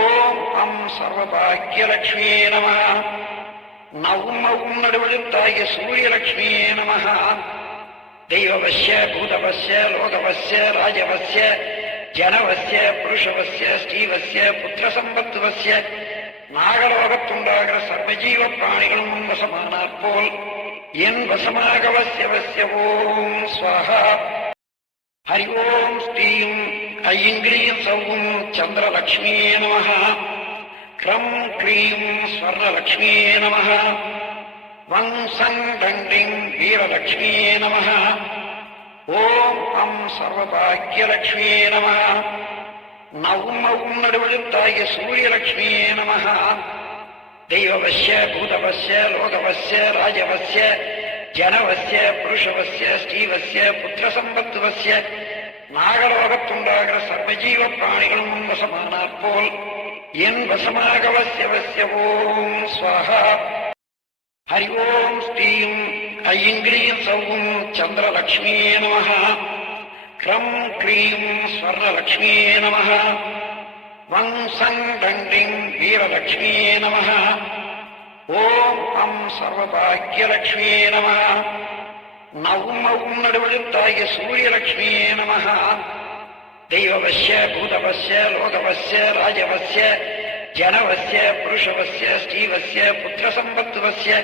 ॐ अं सर्वभाग्यलक्ष्म्यै नमः. नौं औं नडुवळुत्ताय सूर्यलक्ष्म्यै नमः. दैववस्य भूतवस्य लोकवस्य राजवस्य जनवस्य पुरुषवस्य ஸ்ரீவस्य புத்திரசம்பத்துவस्य நாகலோகத்துண்டாகிற சர்வஜீவ பிராணிகளும் வசமானாற் போல் என் வசமாகவசியவசிய ஓம் ஸ்வாஹா. हरि ओं श्रीं ऐं क्लीं सौं चन्द्रलक्ष्म्यै नमः. क्रं क्लीं स्वर्णलक्ष्म्यै नमः. वं सं दण्डिं वीरलक्ष्म्यै नमः. ॐ अं सर्वभाग्यलक्ष्म्यै नमः. नौं औं नडुवळुत्ताय सूर्यलक्ष्म्यै नमः. दैववस्य भूतवस्य लोकवस्य राजवस्य जनवस्य पुरुषवस्य ஸ்ரீவस्य புத்திரசம்பத்துவस्य நாகலோகத்துண்டாகிற சர்வஜீவ பிராணிகளும் வசமானாற் போல் என் வசமாகவசியவசிய ஓம் ஸ்வாஹா. ஹரி ஓம் ஸ்ரீம் ஐம் க்ரீம் சௌம் சந்திரலக்ஷ்மியே நமः. க்ரம் க்ரீம் ஸ்வர்ணலக்ஷ்மியே நமः. வं சங் தண்டிங் வீரலக்ஷ்மியே நமः. ஓம் அம் சர்வபாக்யலக்ஷ்மியே நமः. நௌம் ஔம் நடுவழுத்தாய சூரியலக்ஷ்மியே நமः. தெய்வவஸ்ய பூதவஸ்ய லோகவஸ்ய ராஜவஸ்ய ஜனவஸ்ய புருஷவஸ்ய ஸ்ரீவஸ்ய புத்திரசம்பத்துவஸ்ய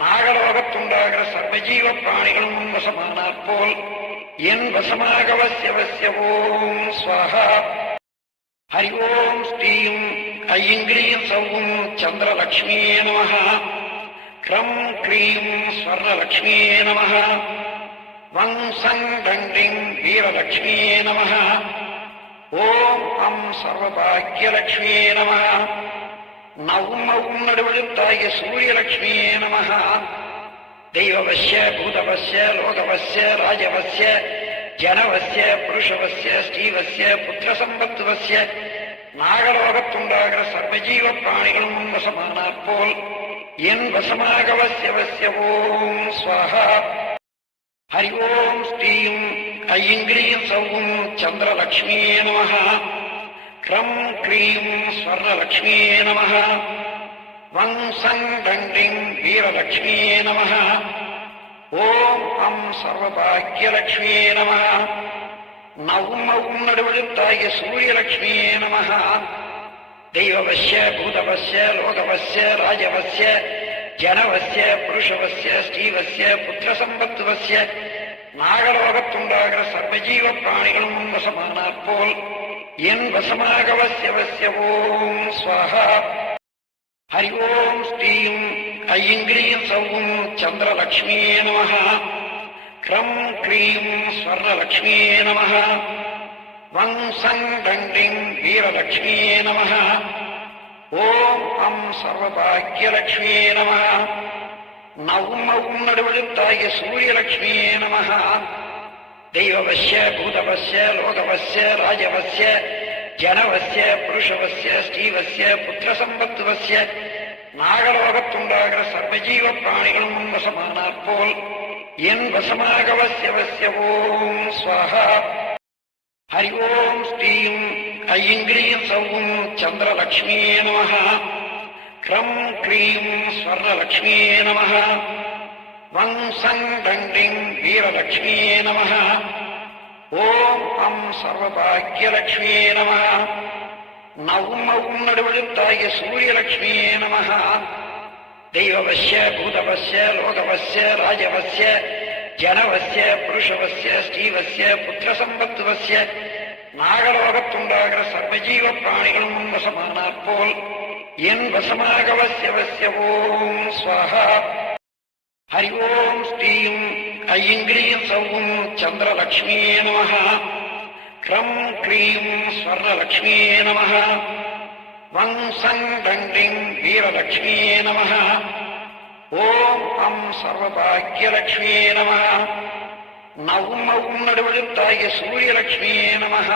நாகலோகத்துண்டாகிற சர்வஜீவ பிராணிகளும் வசமானாற் போல் என் வசமாக வசிய ஓம் ஸ்வாஹா. ஹரி ஓம் ஸ்ரீம் ஐங்கிரீம் சௌம் சந்திரலக்ஷ்மியே நமः. க்ரம் க்ரீம் ஸ்வர்ணலக்ஷ்மியே நமः. வம்சம் தண்டிம் வீரலக்ஷ்மியே நமः. ஓம் அம் சர்வபாக்யலக்ஷ்மியே நமः. நவும் நடுவெழுத்தாகிய சூரியலக்ஷ்மியே நமः. தெய்வவஸ்ய பூதவஸ்ய லோகவஸ்ய ராஜவஸ்ய ஜனவஸ்ய புருஷவஸ்ய ஸ்ரீவஸ்ய புத்திரசம்பத்துவஸ்ய நாகலோகத்துண்டாகிற சர்வஜீவ பிராணிகளும் வசமானாற் போல் என் வசமாக வசிய ஓம் ஸ்வாஹா. ஹரி ஓம் ஸ்ரீம் ஐங்கிரீம் சௌம் சந்திரலக்ஷ்மியே நமः. க்ரம் க்ரீம் ஸ்வர்ணலக்ஷ்மியே நமः. வம்சம் தண்டிம் வீரலக்ஷ்மியே நமः. ஓம் அம் சர்வபாக்யலக்ஷ்மியே நமः. நவும் நடுவெழுத்தாகிய சூரியலக்ஷ்மியே நமः. தெய்வவஸ்ய பூதவஸ்ய லோகவஸ்ய ராஜவஸ்ய ஜனவஸ்ய புருஷவஸ்ய ஸ்ரீவஸ்ய புத்திரசம்பத்துவஸ்ய நாகலோகத்துண்டாகிற சர்வஜீவ பிராணிகளும் வசமானாற் போல் என் வசமாக வசிய ஓம் ஸ்வாஹா. ஹரி ஓம் ஸ்ரீம் ஐங்கிரீம் சௌம் சந்திரலக்ஷ்மியே நமः. க்ரம் க்ரீம் ஸ்வர்ணலக்ஷ்மியே நமः. வம்சம் தண்டிம் வீரலக்ஷ்மியே நமः. ஓம் அம் சர்வபாக்யலக்ஷ்மியே நமः. நவும் நடுவெழுத்தாகிய சூரியலக்ஷ்மியே நமः. தெய்வவஸ்ய பூதவஸ்ய லோகவஸ்ய ராஜவஸ்ய ஜனவஸ்ய புருஷவஸ்ய ஸ்ரீவஸ்ய புத்திரசம்பத்துவஸ்ய நாகலோகத்துண்டாகிற சர்வஜீவ பிராணிகளும் வசமானாற் போல் என் வசமாக வசிய ஓம் ஸ்வாஹா. ஹரி ஓம் ஸ்ரீம் ஐங்கிரீம் சௌம் சந்திரலக்ஷ்மியே நமः. க்ரம் க்ரீம் ஸ்வர்ணலக்ஷ்மியே நமः. வம்சம் தண்டிம் வீரலக்ஷ்மியே நமः. ஓம் அம் சர்வபாக்யலக்ஷ்மியே நமः. நவும் நடுவெழுத்தாகிய சூரியலக்ஷ்மியே நமः. தெய்வவஸ்ய பூதவஸ்ய லோகவஸ்ய ராஜவஸ்ய ஜனவஸ்ய புருஷவஸ்ய ஸ்ரீவஸ்ய புத்திரசம்பத்துவஸ்ய நாகலோகத்துண்டாகிற சர்வஜீவ பிராணிகளும் வசமானாற் போல் என் வசமாக வசிய ஓம் ஸ்வாஹா. ஹரி ஓம் ஸ்ரீம் ஐங்கிரீம் சௌம் சந்திரலக்ஷ்மியே நமः. க்ரம் க்ரீம் ஸ்வர்ணலக்ஷ்மியே நமः. வம்சம் தண்டிம் வீரலக்ஷ்மியே நமः. ஓம் அம் சர்வபாக்யலக்ஷ்மியே நமः. நவும் நடுவெழுத்தாகிய சூரியலக்ஷ்மியே நமः.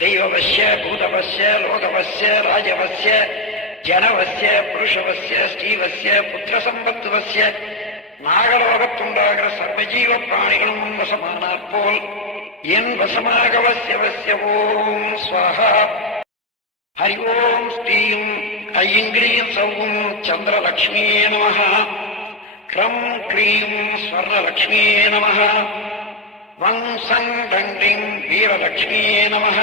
தெய்வவஸ்ய பூதவஸ்ய லோகவஸ்ய ராஜவஸ்ய ஜனவஸ்ய புருஷவஸ்ய ஸ்ரீவஸ்ய புத்திரசம்பத்துவஸ்ய நாகலோகத்துண்டாகிற சர்வஜீவ பிராணிகளும் வசமானாற் போல் என் வசமாக வசிய ஓம் ஸ்வாஹா. ஹரி ஓம் ஸ்ரீம் ஐங்கிரீம் சௌம் சந்திரலக்ஷ்மியே நமः. க்ரம் க்ரீம் ஸ்வர்ணலக்ஷ்மியே நமः. வம்சம் தண்டிம் வீரலக்ஷ்மியே நமः.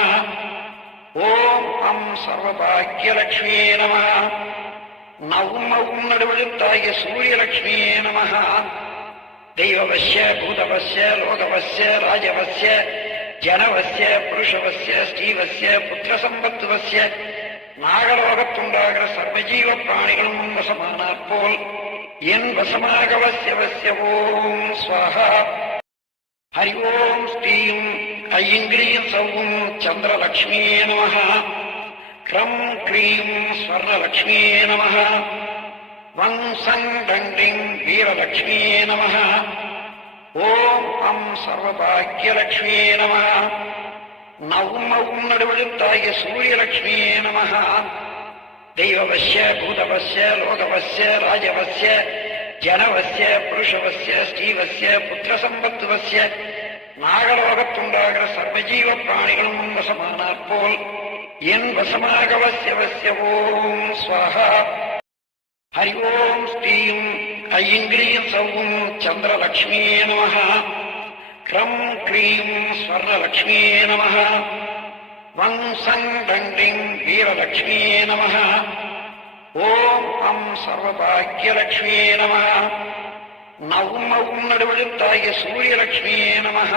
ஓம் அம் சர்வபாக்யலக்ஷ்மியே நமः. நவும் நடுவெழுத்தாகிய சூரியலக்ஷ்மியே நமः. தெய்வவஸ்ய பூதவஸ்ய லோகவஸ்ய ராஜவஸ்ய ஜனவஸ்ய புருஷவஸ்ய ஸ்ரீவஸ்ய புத்திரசம்பத்துவஸ்ய நாகலோகத்துண்டாகிற சர்வஜீவ பிராணிகளும் வசமானாற் போல் என் வசமாக வசிய ஓம் ஸ்வாஹா. ஹரி ஓம் ஸ்ரீம் ஐங்கிரீம் சௌம் சந்திரலக்ஷ்மியே நமः. க்ரம் க்ரீம் ஸ்வர்ணலக்ஷ்மியே நமः. வம்சம் தண்டிம் வீரலக்ஷ்மியே நமः. ஓம் அம் சர்வபாக்யலக்ஷ்மியே நமः. நவும் நடுவெழுத்தாகிய சூரியலக்ஷ்மியே நமः. தெய்வவஸ்ய பூதவஸ்ய லோகவஸ்ய ராஜவஸ்ய ஜனவஸ்ய புருஷவஸ்ய ஸ்ரீவஸ்ய புத்திரசம்பத்துவஸ்ய நாகலோகத்துண்டாகிற சர்வஜீவ பிராணிகளும் வசமானாற் போல் என் வசமாக வசிய ஓம் ஸ்வாஹா. ஹரி ஓம் ஸ்ரீம் ஐங்கிரீம் சௌம் சந்திரலக்ஷ்மியே நமः. க்ரம் க்ரீம் ஸ்வர்ணலக்ஷ்மியே நமः. வம்சங் தண்டிங் வீரலக்ஷ்மியே நமः. ஓம் அம் சர்வபாக்யலக்ஷ்மியே நமः. நவும் நடுவெழுத்தாகிய சூரியலக்ஷ்மியே நமः.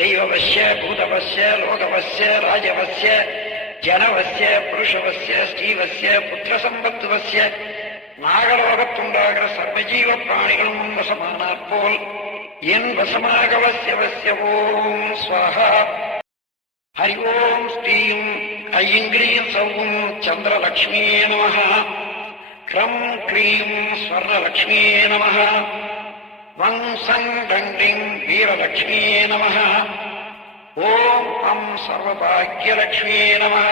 தெய்வவஸ்ய பூதவஸ்ய லோகவஸ்ய ராஜவஸ்ய ஜனவஸ்ய புருஷவஸ்ய ஸ்ரீவஸ்ய புத்திரசம்பத்துவஸ்ய நாகலோகத்துண்டாகிற சர்வஜீவ பிராணிகளும் வசமானாற் போல் என் வசமாக வசிய ஓம் ஸ்வாஹா. ஹரி ஓம் ஸ்ரீம் ஐங்கிரீம் சௌம் சந்திரலக்ஷ்மியே நமः. க்ரம் க்ரீம் ஸ்வர்ணலக்ஷ்மியே நமः. வம்சங் தண்டிங் வீரலக்ஷ்மியே நமः. ஓம் அம் சர்வபாக்யலக்ஷ்மியே நமः.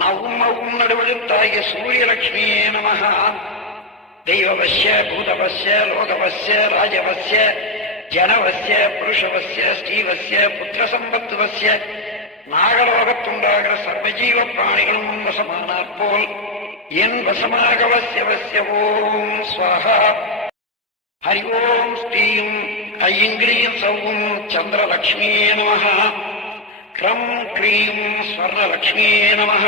நவும் நடுவெழுத்தாகிய சூரியலக்ஷ்மியே நமः. தெய்வவஸ்ய பூதவஸ்ய லோகவஸ்ய ராஜவஸ்ய ஜனவஸ்ய புருஷவஸ்ய ஸ்ரீவஸ்ய புத்திரசம்பத்துவஸ்ய நாகலோகத்துண்டாகிற சர்வஜீவ பிராணிகளும் வசமானாற் போல் என் வசமாக வசிய ஓம் ஸ்வாஹா. ஹரி ஓம் ஸ்ரீம் ஐங்கிரீம் சௌம் சந்திரலக்ஷ்மியே நமः. க்ரம் க்ரீம் ஸ்வர்ணலக்ஷ்மியே நமः.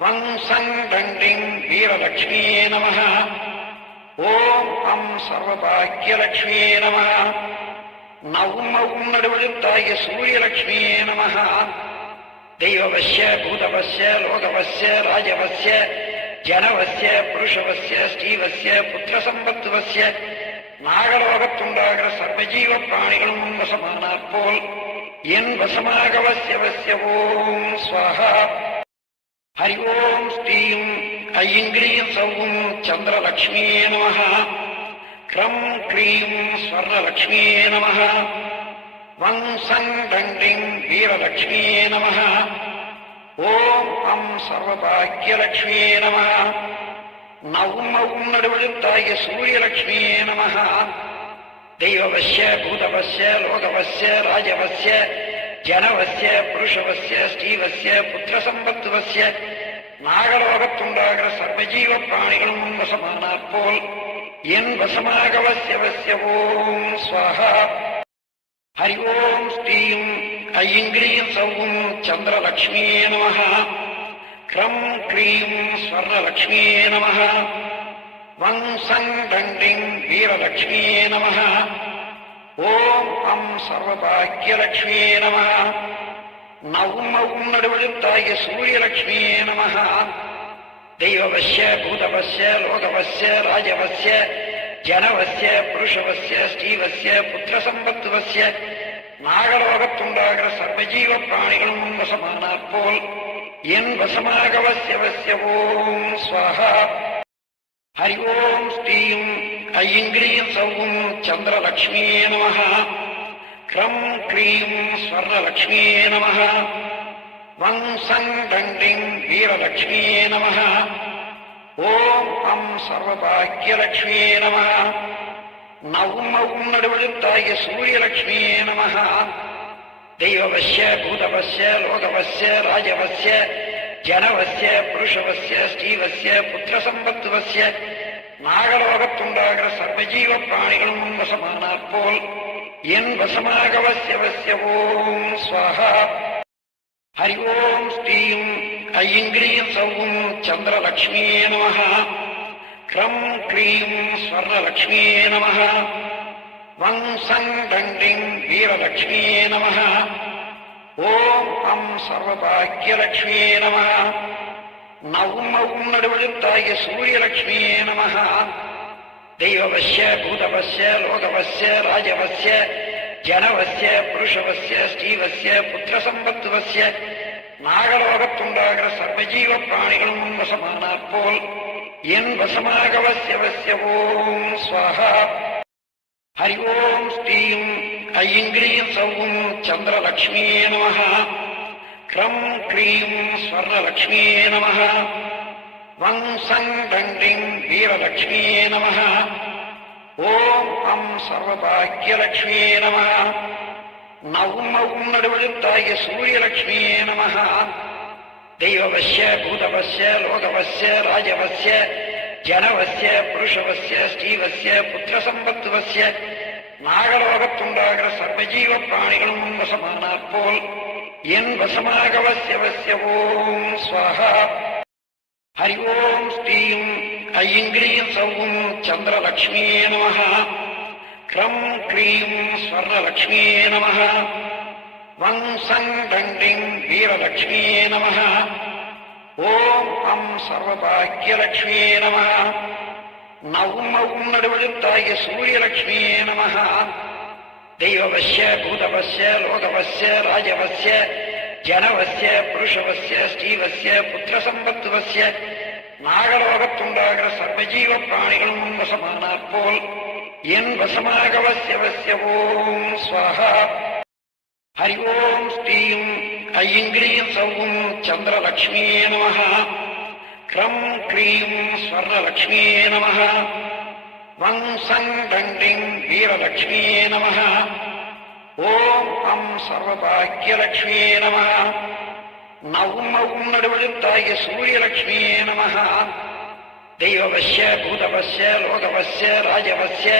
வம்சங் தண்டிங் வீரலக்ஷ்மியே நமः. ஓம் அம் சர்வபாக்யலக்ஷ்மியே நமः. நவும் நடுவெழுத்தாகிய சூரியலக்ஷ்மியே நமः. தெய்வவஸ்ய பூதவஸ்ய லோகவஸ்ய ராஜவஸ்ய ஜனவஸ்ய புருஷவஸ்ய ஸ்ரீவஸ்ய புத்திரசம்பத்துவஸ்ய நாகலோகத்துண்டாகிற சர்வஜீவ பிராணிகளும் வசமானாற் போல் என் வசமாக வசிய ஓம் ஸ்வாஹா. ஹரி ஓம் ஸ்ரீம் ஐங்கிரீம் சௌம் சந்திரலக்ஷ்மியே நமः. க்ரம் க்ரீம் ஸ்வர்ணலக்ஷ்மியே நமः. வம்சங் தண்டிங் வீரலக்ஷ்மியே நமः. ஓம் அம் சர்வபாக்யலக்ஷ்மியே நமः. நவும் நடுவெழுத்தாகிய சூரியலக்ஷ்மியே நமः. தெய்வவஸ்ய பூதவஸ்ய லோகவஸ்ய ராஜவஸ்ய ஜனவஸ்ய புருஷவஸ்ய ஸ்ரீவஸ்ய புத்திரசம்பத்துவஸ்ய நாகலோகத்துண்டாகிற சர்வஜீவ பிராணிகளும் வசமானாற் போல் என் வசமாக வசிய ஓம் ஸ்வாஹா. ஹரி ஓம் ஸ்ரீம் ஐங்கிரீம் சௌம் சந்திரலக்ஷ்மியே நமः. க்ரம் க்ரீம் ஸ்வர்ணலக்ஷ்மியே நமः. வம்சங் தண்டிங் வீரலக்ஷ்மியே நமः. ஓம் அம் சர்வபாக்யலக்ஷ்மியே நமः. நவும் நடுவெழுத்தாகிய சூரியலக்ஷ்மியே நமः. தெய்வவஸ்ய பூதவஸ்ய லோகவஸ்ய ராஜவஸ்ய ஜனவஸ்ய புருஷவஸ்ய ஸ்ரீவஸ்ய புத்திரசம்பத்துவஸ்ய நாகலோகத்துண்டாகிற சர்வஜீவ பிராணிகளும் வசமானாற் போல் என் வசமாக வசிய ஓம் ஸ்வாஹா. ஹரி ஓம் ஸ்ரீம் ஐங்கிரீம் சௌம் சந்திரலக்ஷ்மியே நமः. க்ரம் க்ரீம் ஸ்வர்ணலக்ஷ்மியே நமः. வம்சங் தண்டிங் வீரலக்ஷ்மியே நமः. ஓம் அம் சர்வபாக்யலக்ஷ்மியே நமः. நவும் நடுவெழுத்தாகிய சூரியலக்ஷ்மியே நமः. தெய்வவஸ்ய பூதவஸ்ய லோகவஸ்ய ராஜவஸ்ய ஜனவஸ்ய புருஷவஸ்ய ஸ்ரீவஸ்ய புத்திரசம்பத்துவஸ்ய நாகலோகத்துண்டாகிற சர்வஜீவ பிராணிகளும் வசமானாற் போல் என் வசமாக வசிய ஓம் ஸ்வாஹா. ஹரி ஓம் ஸ்ரீம் ஐங்கிரீம் சௌம் சந்திரலக்ஷ்மியே நமः. க்ரம் க்ரீம் ஸ்வர்ணலக்ஷ்மியே நமः. வம்சங் தண்டிங் வீரலக்ஷ்மியே நமः. ஓம் அம் சர்வபாக்யலக்ஷ்மியே நமः. நவும் நடுவெழுத்தாகிய சூரியலக்ஷ்மியே நமः. தெய்வவஸ்ய பூதவஸ்ய லோகவஸ்ய ராஜவஸ்ய ஜனவஸ்ய புருஷவஸ்ய ஸ்ரீவஸ்ய புத்திரசம்பத்துவஸ்ய நாகலோகத்துண்டாகிற சர்வஜீவ பிராணிகளும் வசமானாற் போல் என் வசமாக வசிய ஓம் ஸ்வாஹா. ஹரி ஓம் ஸ்ரீம் ஐங்கிரீம் சௌம் சந்திரலக்ஷ்மியே நமः. க்ரம் க்ரீம் ஸ்வர்ணலக்ஷ்மியே நமः. வம்சங் தண்டிங் வீரலக்ஷ்மியே நமः. ஓம் அம் சர்வபாக்யலக்ஷ்மியே நமः. நவும் நடுவெழுத்தாகிய சூரியலக்ஷ்மியே நமः. தெய்வவஸ்ய பூதவஸ்ய லோகவஸ்ய ராஜவஸ்ய ஜனவஸ்ய புருஷவஸ்ய ஸ்ரீவஸ்ய புத்திரசம்பத்துவஸ்ய நாகலோகத்துண்டாகிற சர்வஜீவ பிராணிகளும் வசமானாற் போல் என் வசமாக வசிய ஓம் ஸ்வாஹா. ஹரி ஓம் ஸ்ரீம் ஐங்கிரீம் சௌம் சந்திரலக்ஷ்மியே நமः. க்ரம் க்ரீம் ஸ்வர்ணலக்ஷ்மியே நமः. வம்சங் தண்டிங் வீரலக்ஷ்மியே நமः. ஓம் அம் சர்வபாக்யலக்ஷ்மியே நமः. நவும் நடுவெழுத்தாகிய சூரியலக்ஷ்மியே நமः. தெய்வவஸ்ய பூதவஸ்ய லோகவஸ்ய ராஜவஸ்ய ஜனவஸ்ய புருஷவஸ்ய ஸ்ரீவஸ்ய புத்திரசம்பத்துவஸ்ய நாகலோகத்துண்டாகிற சர்வஜீவ பிராணிகளும் வசமானாற் போல் என் வசமாக வசிய ஓம் ஸ்வாஹா. ஹரி ஓம் ஸ்ரீம் ஐங்கிரீம் சௌம் சந்திரலக்ஷ்மியே நமः. க்ரம் க்ரீம் ஸ்வர்ணலக்ஷ்மியே நமः. வம்சங் தண்டிங் வீரலக்ஷ்மியே நமः. ஓம் அம் சர்வபாக்யலக்ஷ்மியே நமः. நவும் நடுவெழுத்தாகிய சூரியலக்ஷ்மியே நமः. தெய்வவஸ்ய பூதவஸ்ய லோகவஸ்ய ராஜவஸ்ய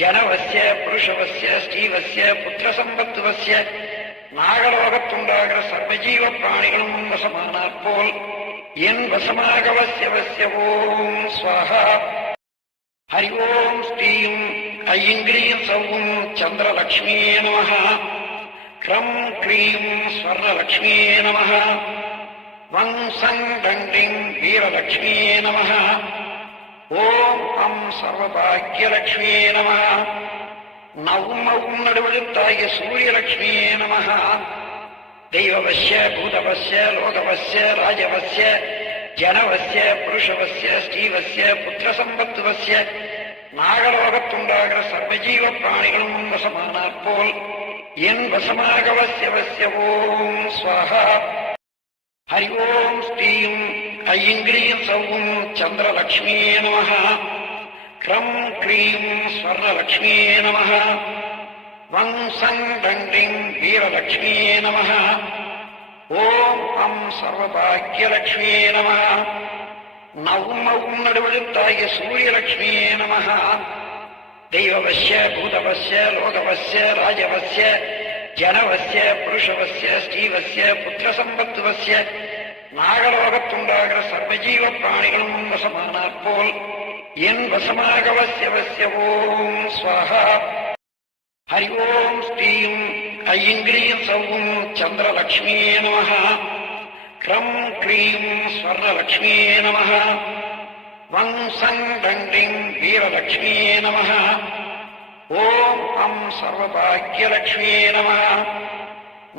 ஜனவஸ்ய புருஷவஸ்ய ஸ்ரீவஸ்ய புத்திரசம்பத்துவஸ்ய நாகலோகத்துண்டாகிற சர்வஜீவ பிராணிகளும் வசமானாற் போல் என் வசமாக வசிய ஓம் ஸ்வாஹா. ஹரி ஓம் ஸ்ரீம் ஐங்கிரீம் சௌம் சந்திரலக்ஷ்மியே நமः. க்ரம் க்ரீம் ஸ்வர்ணலக்ஷ்மியே நமः. வம்சங் தண்டிங் வீரலக்ஷ்மியே நமः. ஓம் அம் சர்வபாக்யலக்ஷ்மியே நமः. நவும் நடுவெழுத்தாகிய சூரியலக்ஷ்மியே நமः. தெய்வவஸ்ய பூதவஸ்ய லோகவஸ்ய ராஜவஸ்ய ஜனவஸ்ய புருஷவஸ்ய ஸ்ரீவஸ்ய புத்திரசம்பத்துவஸ்ய நாகலோகத்துண்டாகிற சர்வஜீவ பிராணிகளும் வசமானாற் போல் என் வசமாக வசிய ஓம் ஸ்வாஹா. ஹரி ஓம் ஸ்ரீம் ஐங்கிரீம் சௌம் சந்திரலக்ஷ்மியே நமः. க்ரம் க்ரீம் ஸ்வர்ணலக்ஷ்மியே நமः. வம்சங் தண்டிங் வீரலக்ஷ்மியே நமः. ஓம் அம் சர்வபாக்யலக்ஷ்மியே நமः. நவும் நடுவெழுத்தாகிய சூரியலக்ஷ்மியே நமः. தெய்வவஸ்ய பூதவஸ்ய லோகவஸ்ய ராஜவஸ்ய ஜனவஸ்ய புருஷவஸ்ய ஸ்ரீவஸ்ய புத்திரசம்பத்துவஸ்ய நாகலோகத்துண்டாகிற சர்வஜீவ பிராணிகளும் வசமானாற் போல் என் வசமாக வசிய ஓம் ஸ்வாஹா. ஹரி ஓம் ஸ்ரீம் ஐங்கிரீம் சௌம் சந்திரலக்ஷ்மியே நமः. க்ரம் க்ரீம் ஸ்வர்ணலக்ஷ்மியே நமः. வம்சங் தண்டிங் வீரலக்ஷ்மியே நமः. ஓம் அம் சர்வபாக்யலக்ஷ்மியே நமः.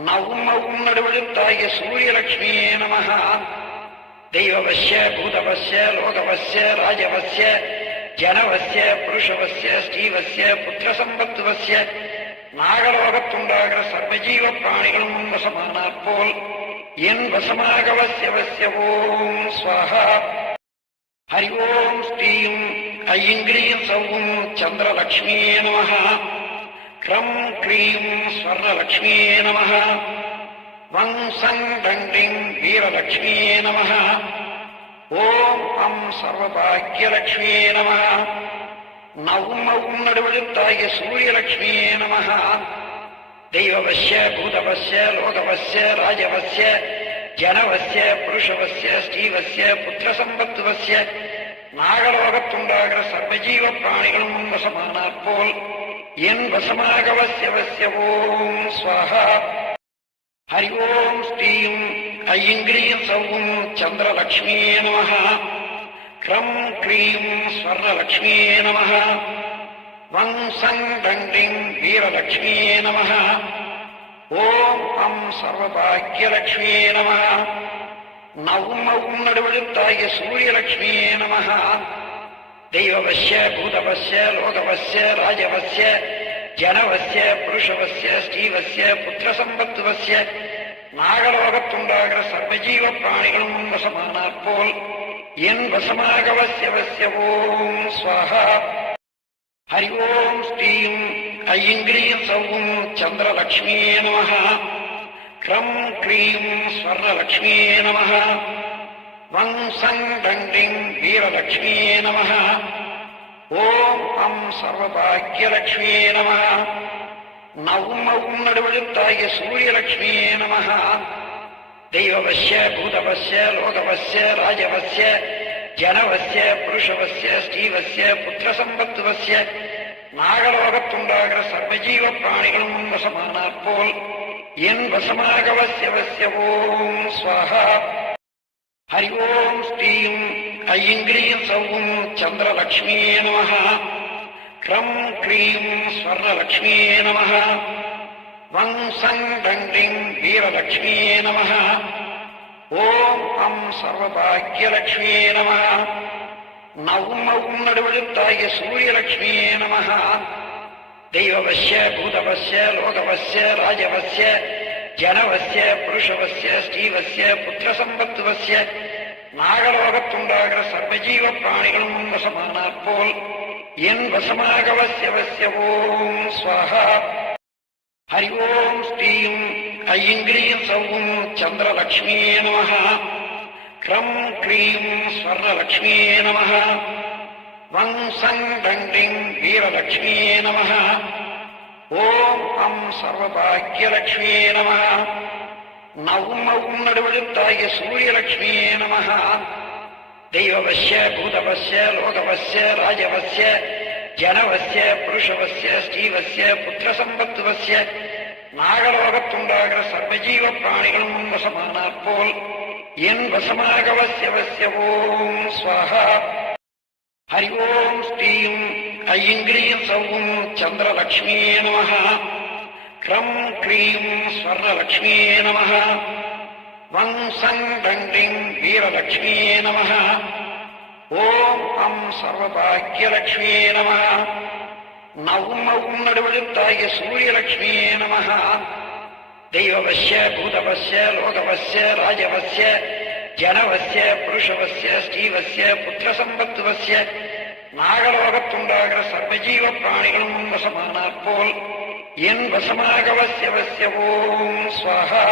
நவும் நடுவெழுத்தாகிய சூரியலக்ஷ்மியே நமः. தெய்வவஸ்ய பூதவஸ்ய லோகவஸ்ய ராஜவஸ்ய ஜனவஸ்ய புருஷவஸ்ய ஸ்ரீவஸ்ய புத்திரசம்பத்துவஸ்ய நாகலோகத்துண்டாகிற சர்வஜீவ பிராணிகளும் வசமானாற் போல் என் வசமாக வசிய ஓம் ஸ்வாஹா. ஹரி ஓம் ஸ்ரீம் ஐங்கிரீம் சௌம் சந்திரலக்ஷ்மியே நமः. க்ரம் க்ரீம் ஸ்வர்ணலக்ஷ்மியே நமः. வம்சங் தண்டிங் வீரலக்ஷ்மியே நமः. ஓம் அம் சர்வபாக்யலக்ஷ்மியே நமः. நவும் நடுவெழுத்தாகிய சூரியலக்ஷ்மியே நமः. தெய்வவஸ்ய பூதவஸ்ய லோகவஸ்ய ராஜவஸ்ய ஜனவஸ்ய புருஷவஸ்ய ஸ்ரீவஸ்ய புத்திரசம்பத்துவஸ்ய நாகலோகத்துண்டாகிற சர்வஜீவ பிராணிகளும் வசமானாற் போல் என் வசமாக வசிய ஓம் ஸ்வாஹா. ஹரி ஓம் ஸ்ரீம் ஐங்கிரீம் சௌம் சந்திரலக்ஷ்மியே நமः. க்ரம் க்ரீம் ஸ்வர்ணலக்ஷ்மியே நமः. வம்சங் தண்டிங் வீரலக்ஷ்மியே நமः. ஓம் அம் சர்வபாக்யலக்ஷ்மியே நமः. நவும் நடுவெழுத்தாகிய சூரியலக்ஷ்மியே நமः. தெய்வவஸ்ய பூதவஸ்ய லோகவஸ்ய ராஜவஸ்ய ஜனவஸ்ய புருஷவஸ்ய ஸ்ரீவஸ்ய புத்திரசம்பத்துவஸ்ய நாகலோகத்துண்டாகிற சர்வஜீவ பிராணிகளும் வசமானாற் போல் என் வசமாக வசிய ஓம் ஸ்வாஹா. ஹரி ஓம் ஸ்ரீம் ஐங்கிரீம் சௌம் சந்திரலக்ஷ்மியே நமः. க்ரம் க்ரீம் ஸ்வர்ணலக்ஷ்மியே நமः. வம்சங் தண்டிங் வீரலக்ஷ்மியே நமः. ஓம் அம் சர்வபாக்கியலட்சுமியே நம. நவும் நடுவெழுத்தாகிய சூரியலட்சுமியே நம. தெய்வவசிய பூதவசிய லோகவசிய ராஜவசிய ஜனவசிய புருஷவசிய ஸ்ரீவசிய புத்திரசம்பத்துவசிய நாகலோகத்துண்டாகிற சர்வஜீவ பிராணிகளும் வசமானாற் போல் என் வசமாக வசிய ஓம் ஸ்வாஹா. ஹரி ஓம் ஸ்ரீம் ஐங்கிரீம் சௌம் சந்திரலக்ஷ்மியே நம. க்ரம் க்ரீம் ஸ்வர்ணலக்ஷ்மியே நம. வங் சங் டண்டிங் வீரலக்ஷ்மியே நம. ஓம் அம் சர்வபாக்கியலக்ஷ்மியே நம. நவும் நடுவெழுத்தாகிய சூரியலக்ஷ்மியே நம. தெய்வவசிய பூதவசிய லோகவசிய ராஜவசிய ஜனவசிய புருஷவசிய ஸ்ரீவசிய புத்திரசம்பத்துவசிய நாகலோகத்துண்டாகிற சர்வஜீவ பிராணிகளும் வசமானாற் போல் என் வசமாக வசிய ஓம் ஸ்வாஹா. ஹரி ஓம் ஸ்ரீம் ஐங்கிரீம் சௌம் சந்திரலக்ஷ்மியே நம. க்ரம் க்ரீம் ஸ்வர்ணலக்ஷ்மியே நம. வங் சங் டண்டிங் வீரலக்ஷ்மியே நம. ஓம் அம் சர்வபாக்கியலக்ஷ்மியே நம. நவும் நடுவெழுத்தாகிய சூரியலக்ஷ்மியே நம. தெய்வவசிய பூதவசிய லோகவசிய ராஜவசிய ஜனவசிய புருஷவசிய ஸ்ரீவசிய புத்திரசம்பத்துவசிய நாகலோகத்துண்டாகிற சர்வஜீவ பிராணிகளும் வசமானாற் போல் என் வசமாக வசிய ஓம் ஸ்வாஹா. ஹரி ஓம் ஸ்ரீம் ஐங்கிரீம் சௌம் சந்திரலக்ஷ்மியே நம. க்ரம் க்ரீம் ஸ்வர்ணலக்ஷ்மியே நம. வங் சங் டண்டிங் வீரலக்ஷ்மியே நம. ஓம் அம் சர்வபாக்கியலக்ஷ்மியே நம. நவும் நடுவெழுத்தாகிய சூரியலக்ஷ்மியே நம. தெய்வவசிய பூதவசிய லோகவசிய ராஜவசிய ஜனவசிய புருஷவசிய ஸ்ரீவசிய புத்திரசம்பத்துவசிய நாகலோகத்துண்டாகிற சர்வஜீவ பிராணிகளும் வசமானாற் போல் என் வசமாக வசிய ஓம் ஸ்வாஹா.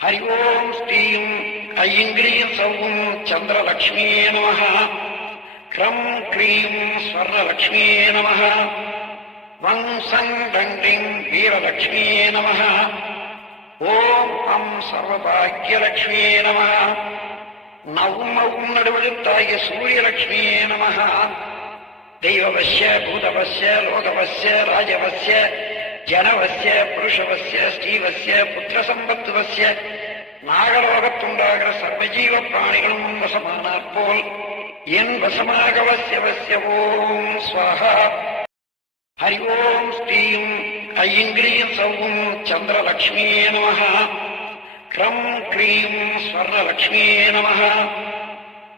ஹரி ஓம் ஸ்ரீம் ஐங்கிரீம் சௌம் சந்திரலக்ஷ்மியே நம. க்ரம் க்ரீம் ஸ்வர்ணலக்ஷ்மியே நம. வங் சங் டண்டிங் வீரலக்ஷ்மியே நம. ஓம் அம் சர்வபாக்கியலக்ஷ்மியே நம. நவும் நடுவெழுத்தாகிய சூரியலக்ஷ்மியே நம. தெய்வவசிய பூதவசிய லோகவசிய ராஜவசிய ஜனவசிய புருஷவசிய ஸ்ரீவசிய புத்திரசம்பத்துவசிய நாகலோகத்துண்டாகிற சர்வஜீவ பிராணிகளும் வசமானாற் போல் என் வசமாக வசிய ஓம் ஸ்வாஹா. ஹரி ஓம் ஸ்ரீம் ஐங்கிரீம் சௌம் சந்திரலக்ஷ்மியே நம. க்ரம் க்ரீம் ஸ்வர்ணலக்ஷ்மியே நம.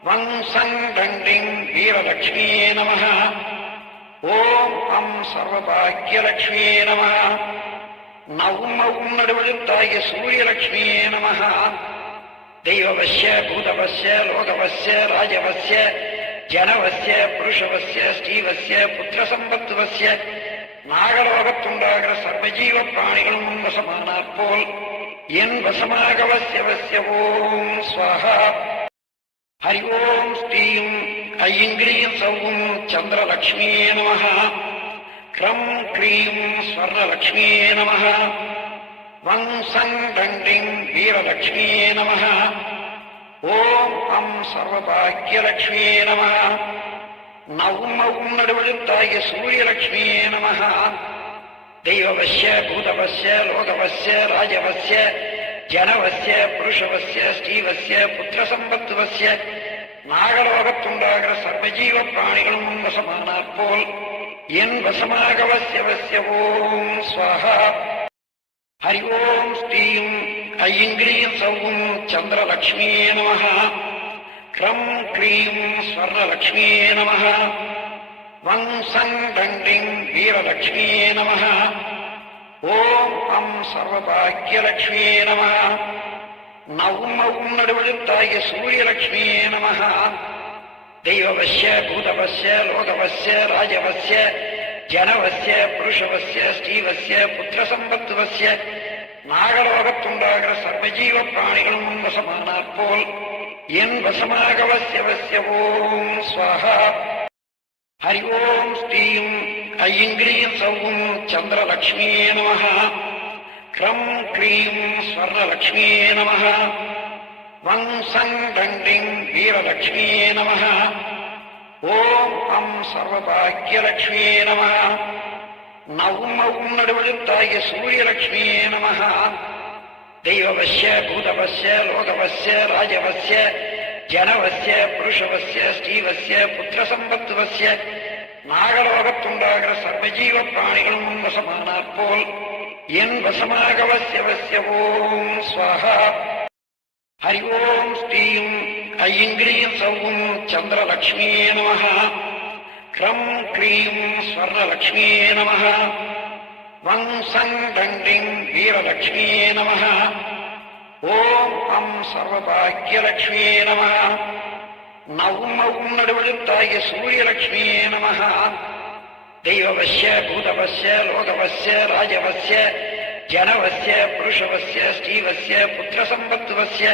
வங் சங் டண்டிங் வீரலக்ஷ்மியே நம. ஓம் அம் சர்வபாக்கியலக்ஷ்மியே நம. நவும் நடுவெழுத்தாகிய சூரியலக்ஷ்மியே நம. தெய்வவசிய பூதவசிய லோகவசிய ராஜவசிய ஜனவசிய புருஷவசிய ஸ்ரீவசிய புத்திரசம்பத்துவசிய நாகலோகத்துண்டாகிற சர்வஜீவ பிராணிகளும் வசமானாற் போல் என் வசமாக வசிய ஓம் ஸ்வாஹா. ஹரி ஓம் ஸ்ரீம் ஐங்கிரீம் சௌம் சந்திரலக்ஷ்மியே நம. க்ரம் க்ரீம் ஸ்வர்ணலக்ஷ்மியே நம. வங் சங் டண்டிங் வீரலக்ஷ்மியே நம. ஓம் அம் சர்வபாக்கியலக்ஷ்மியே நம. நவும் நடுவெழுத்தாகிய சூரியலக்ஷ்மியே நம. தெய்வவசிய பூதவசிய லோகவசிய ராஜவசிய ஜனவசிய புருஷவசிய ஸ்ரீவசிய புத்திரசம்பத்துவசிய நாகலோகத்துண்டாகிற சர்வஜீவ பிராணிகளும் வசமானாற் போல் என் வசமாக வசிய ஓம் ஸ்வாஹா. ஹரி ஓம் ஸ்ரீம் ஐங்கிரீம் சௌம் சந்திரலக்ஷ்மியே நம. க்ரம் க்ரீம் ஸ்வர்ணலக்ஷ்மியே நம. வங் சங் டண்டிங் வீரலக்ஷ்மியே நம. ஓம் அம் சர்வபாக்கியலக்ஷ்மியே நம. நவும் நடுவெழுத்தாகிய சூரியலக்ஷ்மியே நம. தெய்வவசிய பூதவசிய லோகவசிய ராஜவசிய ஜனவசிய புருஷவசிய ஸ்ரீவசிய புத்திரசம்பத்துவசிய நாகலோகத்துண்டாகிற சர்வஜீவ பிராணிகளும் வசமானாற் போல் என் வசமாக வசிய ஓம் ஸ்வாஹா. हरि ओं श्रीं ऐं क्लीं सौं चन्द्रलक्ष्म्यै नमः। क्रं क्लीं स्वर्णलक्ष्म्यै नमः। वं सं दण्डिं वीरलक्ष्म्यै नमः। ॐ अं सर्वभाग्यलक्ष्म्यै नमः। नौं औं नडुवळुत्ताय सूर्यलक्ष्म्यै नमः। दैववस्य भूतवस्य लोकवस्य राजवस्य जनवस्य पुरुषवस्य ஸ்ரீவस्य புத்திரசம்பத்துவस्य நாகலோகத்துண்டாகிற சர்வஜீவ பிராணிகளும் வசமானாற் போல் என் வசமாகவசியவசிய ஓம் ஸ்வாஹா. ஹரி ஓம் ஸ்ரீம் ஐம் க்ரீம் சௌம் சந்திரலக்ஷ்மியே நமः. க்ரம் க்ரீம் ஸ்வர்ணலக்ஷ்மியே நமः. வங் சங் தண்டிங் வீரலக்ஷ்மியே நமः. ஓம் அம் சர்வபாக்யலக்ஷ்மியே நமः. நௌம் ஔம் நடுவழுத்தாய சூரியலக்ஷ்மியே நமः. दैववस्य भूतवस्य लोकवस्य राजवस्य जनवस्य पुरुषवस्य ஸ்ரீவस्य புத்திரசம்பத்துவस्य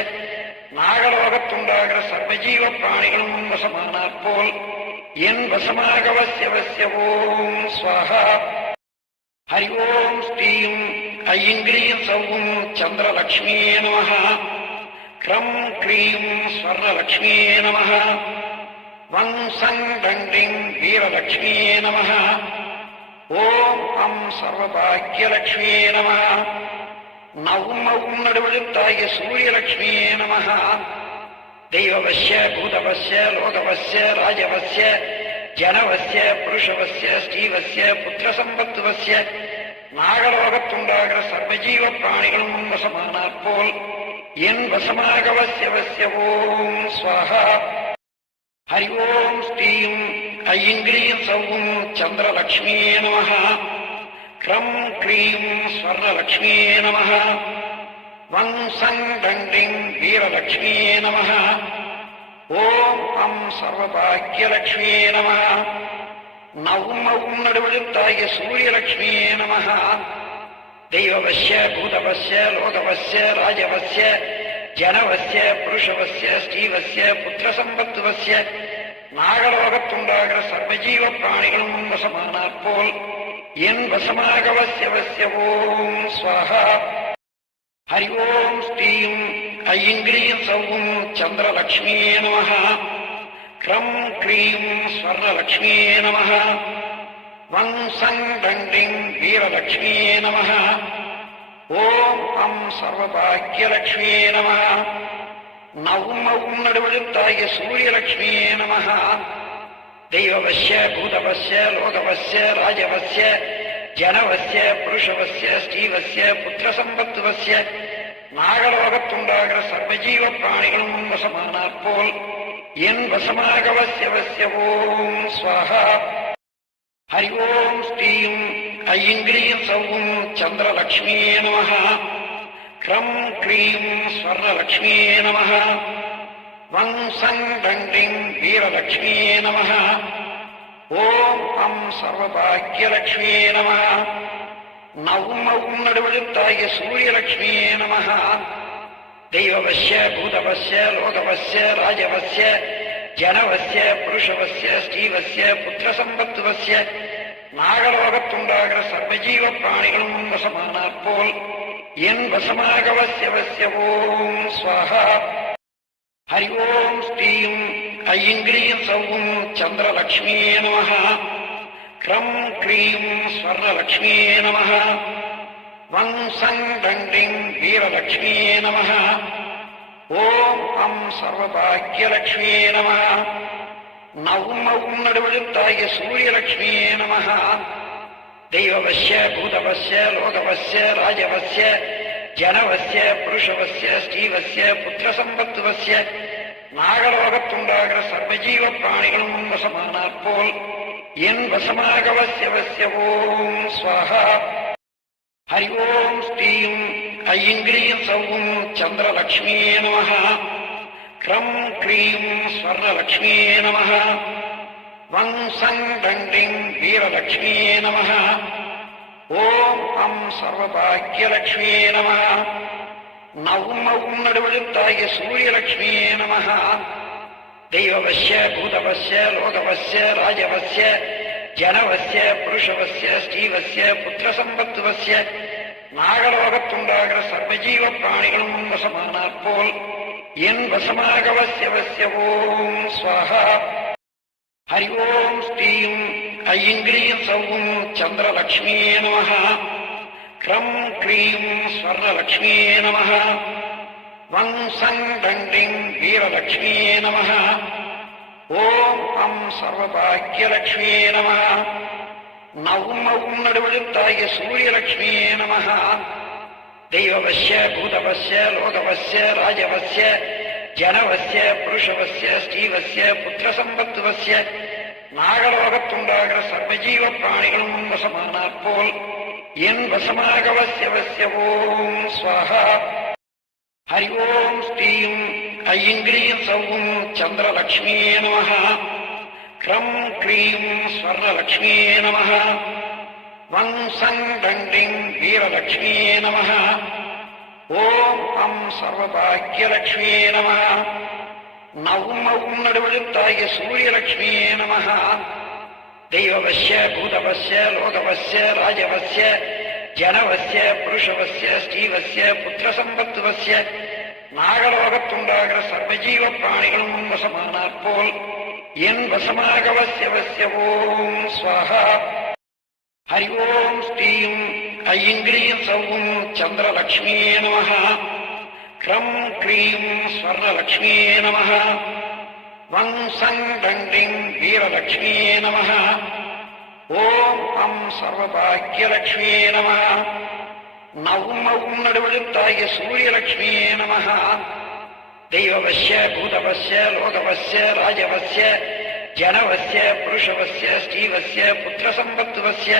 நாகலோகத்துண்டாகிற சர்வஜீவ பிராணிகளும் வசமானாற் போல் என் வசமாகவசியவசிய ஓம் ஸ்வாஹா. ஹரி ஓம் ஸ்ரீம் ஐம் க்ரீம் சௌம் சந்திரலக்ஷ்மியே நமः. க்ரம் க்ரீம் ஸ்வர்ணலக்ஷ்மியே நமः. वं सं दण्डिं वीरलक्ष्म्यै नमः. ॐ अं सर्वभाग्यलक्ष्म्यै नमः. नौं औं नडुवळुत्ताय सूर्यलक्ष्म्यै नमः. दैववस्य भूतवस्य लोकवस्य राजवस्य जनवस्य पुरुषवस्य ஸ்ரீவस्य புத்திரசம்பத்துவस्य நாகலோகத்துண்டாகிற சர்வஜீவ பிராணிகளும் வசமானாற் போல் என் வசமாகவசியவசிய ஓம் ஸ்வாஹா. हरि ओं श्रीं ऐं क्लीं सौं चन्द्रलक्ष्म्यै नमः. क्रं क्लीं स्वर्णलक्ष्म्यै नमः. वं सं दण्डिं वीरलक्ष्म्यै नमः. ॐ अं सर्वभाग्यलक्ष्म्यै नमः. नौं औं नडुवळुत्ताय सूर्यलक्ष्म्यै नमः. दैववस्य भूतवस्य लोकवस्य राजवस्य जनवस्य पुरुषवस्य ஸ்ரீவस्य புத்திரசம்பத்துவस्य நாகலோகத்துண்டாகிற சர்வஜீவ பிராணிகளும் வசமானாற் போல் என் வசமாகவசியவசிய ஓம் ஸ்வாஹா. ஹரி ஓம் ஸ்ரீம் ஐம் க்ரீம் சௌம் சந்திரலக்ஷ்மியே நமः. க்ரம் க்ரீம் ஸ்வர்ணலக்ஷ்மியே நமः. வங் சங் தண்டிங் வீரலக்ஷ்மியே நமः. ஓம் அம் சர்வபாக்யலக்ஷ்மியே நமः. நௌம் ஔம் நடுவழுத்தாய சூரியலக்ஷ்மியே நமः. दैववस्य भूतवस्य लोकवस्य राजवस्य जनवस्य पुरुषवस्य ஸ்ரீவस्य புத்திரசம்பத்துவस्य நாகலோகத்துண்டாகிற சர்வஜீவ பிராணிகளும் வசமானாற் போல் என் வசமாகவசியவசிய ஓம் ஸ்வாஹா. ஹரி ஓம் ஸ்ரீம் ஐம் க்ரீம் சௌம் சந்திரலக்ஷ்மியே நமः. க்ரம் க்ரீம் ஸ்வர்ணலக்ஷ்மியே நமः. वं सं दण्डिं वीरलक्ष्म्यै नमः. ॐ अं सर्वभाग्यलक्ष्म्यै नमः. नौं औं नडुवळुत्ताय सूर्यलक्ष्म्यै नमः. दैववस्य भूतवस्य लोकवस्य राजवस्य जनवस्य पुरुषवस्य ஸ்ரீவस्य புத்திரசம்பத்துவस्य நாகலோகத்துண்டாகிற சர்வஜீவ பிராணிகளும் வசமானாற் போல் என் வசமாகவசியவசிய ஓம் ஸ்வாஹா. ஹரி ஓம் ஸ்ரீம் ஐம் க்ரீம் சௌம் சந்திரலக்ஷ்மியே நமः. க்ரம் க்ரீம் ஸ்வர்ணலக்ஷ்மியே நமः. வங் சங் தண்டிங் வீரலக்ஷ்மியே நமः. ஓம் அம் சர்வபாக்யலக்ஷ்மியே நமः. நௌம் ஔம் நடுவழுத்தாய சூரியலக்ஷ்மியே நமः. दैववस्य भूतवस्य लोकवस्य राजवस्य जनवस्य पुरुषवस्य ஸ்ரீவस्य புத்திரசம்பத்துவस्य நாகலோகத்துண்டாகிற சர்வஜீவ பிராணிகளும் வசமானாற் போல் என் வசமாகவசியவசிய ஓம் ஸ்வாஹா. ஹரி ஓம் ஸ்ரீம் ஐம் க்ரீம் சௌம் சந்திரலக்ஷ்மியே நமः. க்ரம் க்ரீம் ஸ்வர்ணலக்ஷ்மியே நமः. वं सं दण्डिं वीरलक्ष्म्यै नमः. ॐ अं सर्वभाग्यलक्ष्म्यै नमः. नौं औं नडुवळुत्ताय सूर्यलक्ष्म्यै नमः. தெய்வவஸ்ய பூதவஸ்ய லோகவஸ்ய ராஜவஸ்ய ஜனவஸ்ய புருஷவஸ்ய ஸ்ரீவஸ்ய புத்திரசம்பத்துவஸ்ய நாகலோகத்துண்டாகிற சர்வஜீவ பிராணிகளும் வசமானாற் போல் என் வசமாக வசிய ஓம் ஸ்வாஹா. ஹரி ஓம் ஸ்ரீம் ஐங்கிரீம் சௌம் சந்திரலக்ஷ்மியே நமः. க்ரம் க்ரீம் ஸ்வர்ணலக்ஷ்மியே நமः. வங் சங் தண்டிங் வீரலக்ஷ்மியே நமः. ஓம் அம் சர்வபாக்யலக்ஷ்மியே நமः. நவும் மவும் நடுவெழுத்தாகிய சூரியலக்ஷ்மியே நமः. தெய்வவஸ்ய பூதவஸ்ய லோகவஸ்ய ராஜவஸ்ய ஜனவஸ்ய புருஷவஸ்ய ஸ்ரீவஸ்ய புத்திரசம்பத்துவஸ்ய நாகலோகத்துண்டாகிற சர்வஜீவ பிராணிகளும் வசமானாற் போல் என் வசமாக வசிய ஓம் ஸ்வாஹா. ஹரி ஓம் ஸ்ரீம் ஐங்கிரீம் சௌம் சந்திரலக்ஷ்மியே நமः. க்ரம் க்ரீம் ஸ்வர்ணலக்ஷ்மியே நமः. வங் சங் தண்டிங் வீரலக்ஷ்மியே நமः. ஓம் அம் சர்வபாக்யலக்ஷ்மியே நமः. நவும் மவும் நடுவெழுத்தாகிய சூரியலக்ஷ்மியே நமः. தெய்வவஸ்ய பூதவஸ்ய லோகவஸ்ய ராஜவஸ்ய ஜனவஸ்ய புருஷவஸ்ய ஸ்ரீவஸ்ய புத்திரசம்பத்துவஸ்ய நாகலோகத்துண்டாகிற சர்வஜீவ பிராணிகளும் வசமானாற் போல் என் வசமாக வசிய ஓம் ஸ்வாஹா. ஹரி ஓம் ஸ்ரீம் ஐங்கிரீம் சௌம் சந்திரலக்ஷ்மியே நமः. க்ரம் க்ரீம் ஸ்வர்ணலக்ஷ்மியே நமः. வங் சங் தண்டிங் வீரலக்ஷ்மியே நமः. ஓம் அம் சர்வபாக்யலக்ஷ்மியே நமः. நவும் மவும் நடுவெழுத்தாகிய சூரியலக்ஷ்மியே நமः. தெய்வவஸ்ய பூதவஸ்ய லோகவஸ்ய ராஜவஸ்ய ஜனவஸ்ய புருஷவஸ்ய ஸ்ரீவஸ்ய புத்திரசம்பத்துவஸ்ய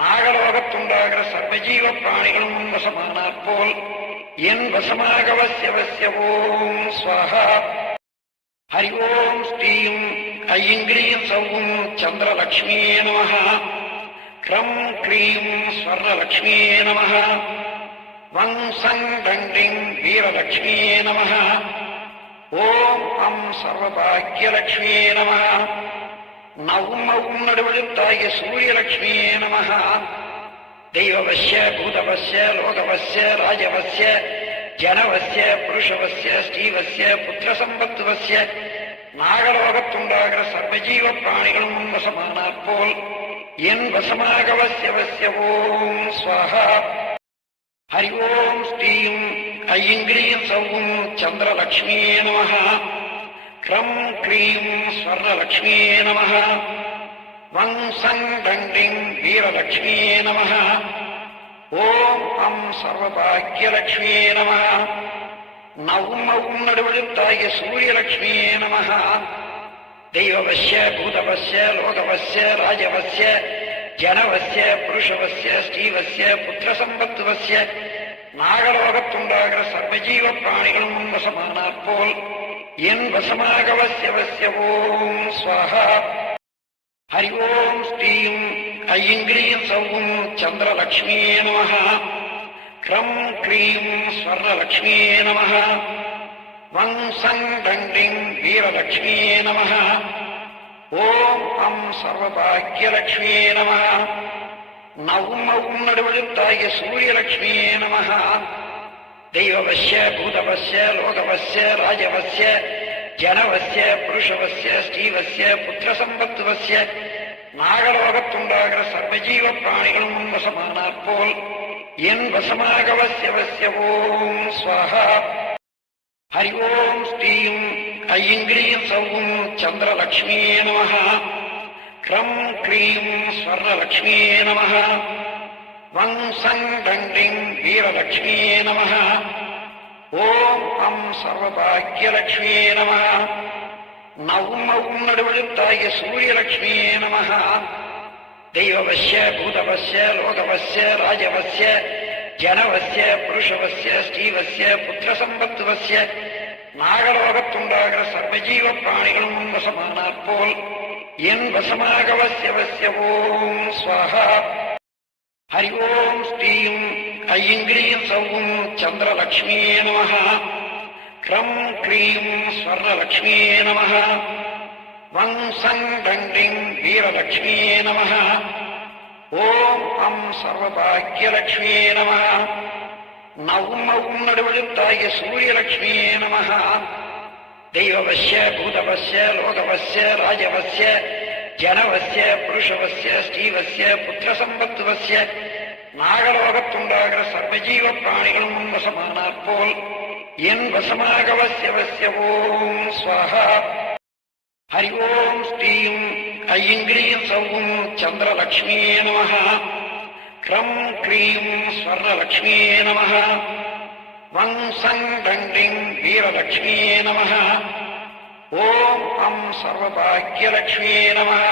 நாகலோகத்துண்டாகிற சர்வஜீவ பிராணிகளும் வசமானாற் போல் என் வசமாக வசிய ஓம் ஸ்வாஹா. ஹரி ஓம் ஸ்ரீம் ஐங்கிரீம் சௌம் சந்திரலக்ஷ்மியே நமः. க்ரம் க்ரீம் ஸ்வர்ணலக்ஷ்மியே நமः. வங் சங் தண்டிங் வீரலக்ஷ்மியே நமः. ஓம் அம் சர்வபாக்யலக்ஷ்மியே நமः. நவும் மவும் நடுவெழுத்தாகிய சூரியலக்ஷ்மியே நமः. தெய்வவஸ்ய பூதவஸ்ய லோகவஸ்ய ராஜவஸ்ய ஜனவஸ்ய புருஷவஸ்ய ஸ்ரீவஸ்ய புத்திரசம்பத்துவஸ்ய நாகலோகத்துண்டாகிற சர்வஜீவ பிராணிகளும் வசமானாற் போல் என் வசமாக வசிய ஓம் ஸ்வாஹா. ஹரி ஓம் ஸ்ரீம் ஐங்கிரீம் சௌம் சந்திரலக்ஷ்மியே நமः. க்ரம் க்ரீம் ஸ்வர்ணலக்ஷ்மியே நமः. வங் சங் தண்டிங் வீரலக்ஷ்மியே நமः. ஓம் அம் சர்வபாக்யலக்ஷ்மியே நமः. நவும் மவும் நடுவெழுத்தாகிய சூரியலக்ஷ்மியே நமः. தெய்வவஸ்ய பூதவஸ்ய லோகவஸ்ய ராஜவஸ்ய ஜனவஸ்ய புருஷவஸ்ய ஸ்ரீவஸ்ய புத்திரசம்பத்துவஸ்ய நாகலோகத்துண்டாகிற சர்வஜீவ பிராணிகளும் வசமானாற் போல் என் வசமாக வசிய ஓம் ஸ்வாஹா. ஹரி ஓம் ஸ்ரீம் ஐங்கிரீம் சௌம் சந்திரலக்ஷ்மியே நமः. க்ரம் க்ரீம் ஸ்வர்ணலக்ஷ்மியே நமः. வங் சங் தண்டிங் வீரலக்ஷ்மியே நமः. ஓம் அம் சர்வபாக்யலக்ஷ்மியே நமः. நவும் மவும் நடுவெழுத்தாகிய சூரியலக்ஷ்மியே நமः. தெய்வவஸ்ய பூதவஸ்ய லோகவஸ்ய ராஜவஸ்ய ஜனவஸ்ய புருஷவஸ்ய ஸ்ரீவஸ்ய புத்திரசம்பத்துவஸ்ய நாகலோகத்துண்டாகிற சர்வஜீவ பிராணிகளும் வசமானாற் போல் என் வசமாக வசிய ஓம் ஸ்வாஹா. ஹரி ஓம் ஸ்ரீம் ஐங்கிரீம் சௌம் சந்திரலக்ஷ்மியே நமः. க்ரம் க்ரீம் ஸ்வர்ணலக்ஷ்மியே நமः. வங் சங் தண்டிங் வீரலக்ஷ்மியே நமः. ஓம் அம் சர்வபாக்யலக்ஷ்மியே நமः. நவும் மவும் நடுவெழுத்தாகிய சூரியலக்ஷ்மியே நமः. தெய்வவஸ்ய பூதவஸ்ய லோகவஸ்ய ராஜவஸ்ய ஜனவஸ்ய புருஷவஸ்ய ஸ்ரீவஸ்ய புத்திரசம்பத்துவஸ்ய நாகலோகத்துண்டாகிற சர்வஜீவ பிராணிகளும் வசமானாற் போல் என் வசமாக வசிய ஓம் ஸ்வாஹா. ஹரி ஓம் ஸ்ரீம் ஐங்கிரீம் சௌம் சந்திரலக்ஷ்மியே நமः. க்ரம் க்ரீம் ஸ்வர்ணலக்ஷ்மியே நமः. வம் சங் தண்டிங் வீரலக்ஷ்மியே நமः. ஓம் அம் சர்வபாக்யலக்ஷ்மியே நமः. நவும் மவும் நடுவெழுத்தாகிய சூரியலக்ஷ்மியே நமः. தெய்வவஸ்ய பூதவஸ்ய லோகவஸ்ய ராஜவஸ்ய ஜனவஸ்ய புருஷவஸ்ய ஸ்ரீவஸ்ய புத்திரசம்பத்துவஸ்ய நாகலோகத்துண்டாகிற சர்வஜீவ பிராணிகளும் வசமானாற் போல் என் வசமாக வசிய ஓம் ஸ்வாஹா. ஹரி ஓம் ஸ்ரீம் ஐங்கிரீம் சௌம் சந்திரலக்ஷ்மியே நமः. க்ரம் க்ரீம் ஸ்வர்ணலக்ஷ்மியே நமः. வம் சங் தண்டிங் வீரலக்ஷ்மியே நமः. ஓம் அம் சர்வபாக்யலக்ஷ்மியே நமः.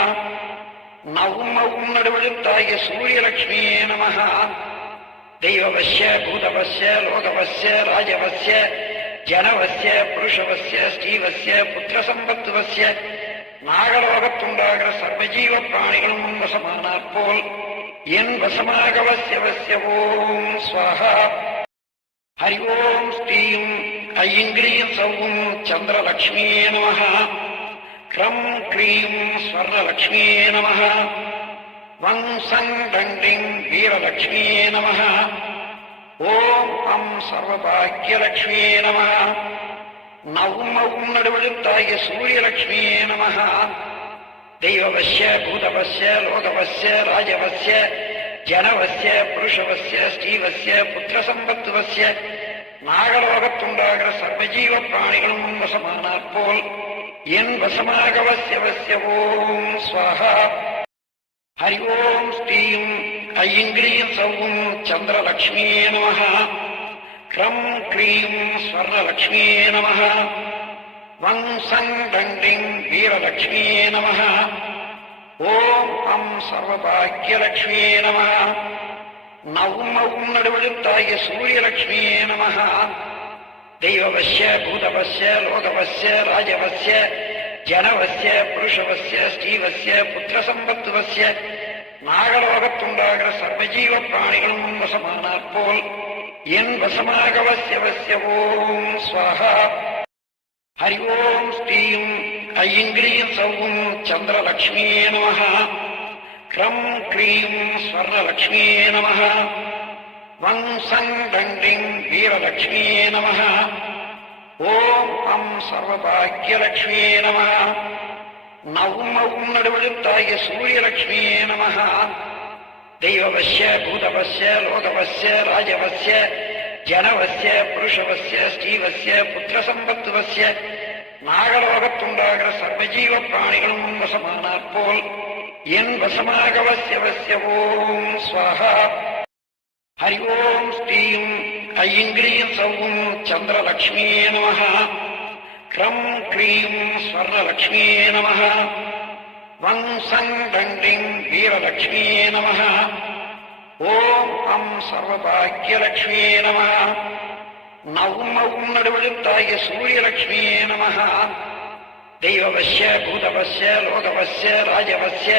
நவும் மவும் நடுவெழுத்தாகிய சூரியலக்ஷ்மியே நமः. தெய்வவஸ்ய பூதவஸ்ய லோகவஸ்ய ராஜவஸ்ய ஜனவஸ்ய புருஷவஸ்ய ஸ்ரீவஸ்ய புத்திரசம்பத்துவஸ்ய நாகலோகத்துண்டாகிற சர்வஜீவ பிராணிகளும் வசமானாற் போல் என் வசமாக வசிய ஓம் ஸ்வாஹா. ஹரி ஓம் ஸ்ரீம் ஐங்கிரீம் சௌம் சந்திரலக்ஷ்மியே நமः. க்ரம் க்ரீம் ஸ்வர்ணலக்ஷ்மியே நமः. வம் சங் தண்டிங் வீரலக்ஷ்மியே நமः. ஓம் அம் சர்வபாக்யலக்ஷ்மியே நமः. நவும் மவும் நடுவெழுத்தாகிய சூரியலக்ஷ்மியே நமः. தெய்வவஸ்ய பூதவஸ்ய லோகவஸ்ய ராஜவஸ்ய ஜனவஸ்ய புருஷவஸ்ய ஸ்ரீவஸ்ய புத்திரசம்பத்துவஸ்ய நாகலோகத்துண்டாகிற சர்வஜீவ பிராணிகளும் வசமானாற் போல் என் வசமாக வசிய ஓம் ஸ்வாஹா. ஹரி ஓம் ஸ்ரீம் ஐங்கிரீம் சௌம் சந்திரலக்ஷ்மியே நமः. க்ரம் க்ரீம் ஸ்வர்ணலக்ஷ்மியே நமः. வம் சங் தண்டிங் வீரலக்ஷ்மியே நமः. ஓம் அம் சர்வபாக்யலக்ஷ்மியே நமः. நவும் மவும் நடுவெழுத்தாகிய சூரியலக்ஷ்மியே நமः. தெய்வவஸ்ய பூதவஸ்ய லோகவஸ்ய ராஜவஸ்ய ஜனவஸ்ய புருஷவஸ்ய ஸ்ரீவஸ்ய புத்திரசம்பத்துவஸ்ய நாகலோகத்துண்டாகிற சர்வஜீவ பிராணிகளும் வசமானாற் போல் என் வசமாக வசிய ஓம் ஸ்வாஹா. ஹரி ஓம் ஸ்ரீம் ஐங்கிரீம் சௌம் சந்திரலக்ஷ்மியே நமः. க்ரம் க்ரீம் ஸ்வர்ணலக்ஷ்மியே நமः. வம் சங் தண்டிங் வீரலக்ஷ்மியே நமः. ஓம் அம் சர்வபாக்யலக்ஷ்மியே நமः. நவும் மவும் நடுவெழுத்தாகிய சூரியலக்ஷ்மியே நமः. தெய்வவஸ்ய பூதவஸ்ய லோகவஸ்ய ராஜவஸ்ய ஜனவஸ்ய புருஷவஸ்ய ஸ்ரீவஸ்ய புத்திரசம்பத்துவஸ்ய நாகலோகத்துண்டாகிற சர்வஜீவ பிராணிகளும் வசமானாற் போல் என் வசமாக வசிய ஓம் ஸ்வாஹா. ஹரி ஓம் ஸ்ரீம் ஐங்கிரீம் சௌம் சந்திரலக்ஷ்மியே நமः. க்ரம் க்ரீம் ஸ்வர்ணலக்ஷ்மியே நமः. வம் சங் தண்டிங் வீரலக்ஷ்மியே நமः. ஓம் அம் சர்வபாக்யலக்ஷ்மியே நமः. நவும் மவும் நடுவெழுத்தாகிய சூரியலக்ஷ்மியே நமः. தெய்வவஸ்ய பூதவஸ்ய லோகவஸ்ய ராஜவஸ்ய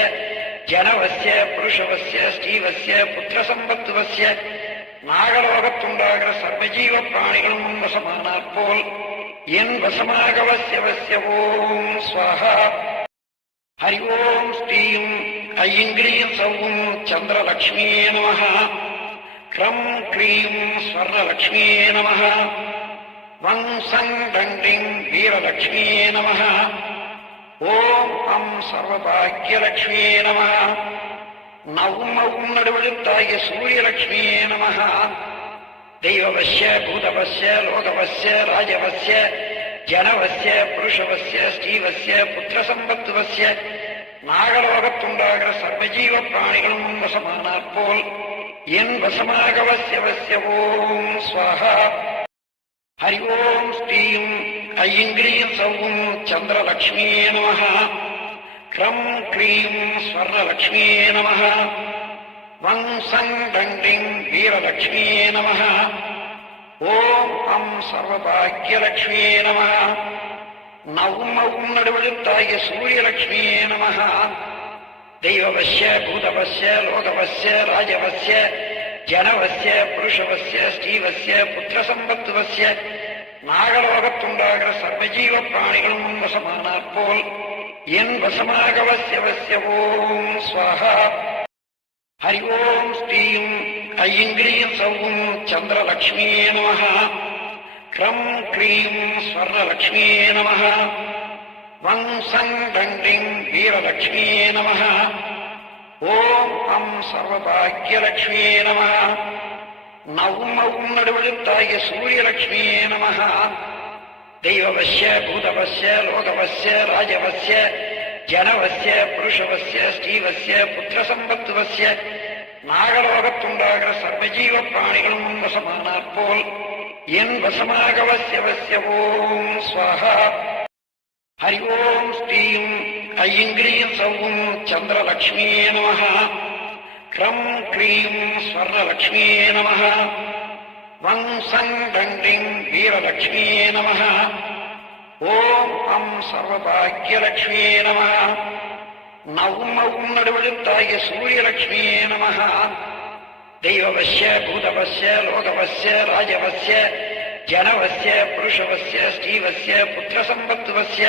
ஜனவஸ்ய புருஷவஸ்ய ஸ்ரீவஸ்ய புத்திரசம்பத்துவஸ்ய நாகலோகத்துண்டாகிற சர்வஜீவ பிராணிகளும் வசமானாற் போல் என் வசமாக வசிய ஓம் ஸ்வாஹா. ஹரி ஓம் ஸ்ரீம் ஐங்கிரீம் சௌம் சந்திரலக்ஷ்மியே நமः. க்ரம் க்ரீம் ஸ்வர்ணலக்ஷ்மியே நமः. வம் சங் தண்டிங் வீரலக்ஷ்மியே நமः. ஓம் அம் சர்வபாக்யலக்ஷ்மியே நமः. நவும் மவும் நடுவெழுத்தாகிய சூரியலக்ஷ்மியே நமः. தெய்வவஸ்ய பூதவஸ்ய லோகவஸ்ய ராஜவஸ்ய ஜனவஸ்ய புருஷவஸ்ய ஸ்ரீவஸ்ய புத்திரசம்பத்துவஸ்ய நாகலோகத்துண்டாகிற சர்வஜீவ பிராணிகளும் வசமானாற் போல் என் வசமாக வசிய ஓம் ஸ்வாஹா. ஹரி ஓம் ஸ்ரீம் ஐங்கிரீம் சௌம் சந்திரலக்ஷ்மியே நமः. க்ரம் க்ரீம் ஸ்வர்ணலக்ஷ்மியே நமः. வம் சங் தண்டிங் வீரலக்ஷ்மியே நமः. ஓம் அம் சர்வபாக்யலக்ஷ்மியே நமः. நவும் மவும் நடுவெழுத்தாகிய சூரியலக்ஷ்மியே நமः. தெய்வவஸ்ய பூதவஸ்ய லோகவஸ்ய ராஜவஸ்ய ஜனவஸ்ய புருஷவஸ்ய ஸ்ரீவஸ்ய புத்திரசம்பத்துவஸ்ய நாகலோகத்துண்டாகிற சர்வஜீவ பிராணிகளும் வசமானாற் போல் என் வசமாக வசிய ஓம் ஸ்வாஹா. ஹரி ஓம் ஸ்ரீயும் ஐங்கிரியும் சௌவும் சந்திரலக்ஷ்மியே நமः. க்ரம் க்ரீம் ஸ்வர்ணலக்ஷ்மியே நமः. வம்சம் தண்டிம் வீரலக்ஷ்மியே நமः. ஓம் அம் சர்வபாக்யலக்ஷ்மியே நமः. நவும் நடுவெழுத்தாகிய சூரியலக்ஷ்மியே நமः. தெய்வவஸ்ய பூதவஸ்ய லோகவஸ்ய ராஜவஸ்ய ஜனவஸ்ய புருஷவஸ்ய ஸ்ரீவஸ்ய புத்திரசம்பத்துவஸ்ய நாகலோகத்துண்டாகிற சர்வஜீவ பிராணிகளும் வசமானாற் போல் என் வசமாக வசிய ஓம் ஸ்வாஹா. ஹரி ஓம் ஸ்ரீயும் ஐங்கிரியும் சௌவும் சந்திரலக்ஷ்மியே நமः. க்ரம் க்ரீம் ஸ்வர்ணலக்ஷ்மியே நமः. வம்சம் தண்டிம் வீரலக்ஷ்மியே நமः. ஓம் அம் சர்வபாக்யலக்ஷ்மியே நமः. நவும் நடுவெழுத்தாகிய சூரியலக்ஷ்மியே நமः. தெய்வவஸ்ய பூதவஸ்ய லோகவஸ்ய ராஜவஸ்ய ஜனவஸ்ய புருஷவஸ்ய ஸ்ரீவஸ்ய புத்திரசம்பத்துவஸ்ய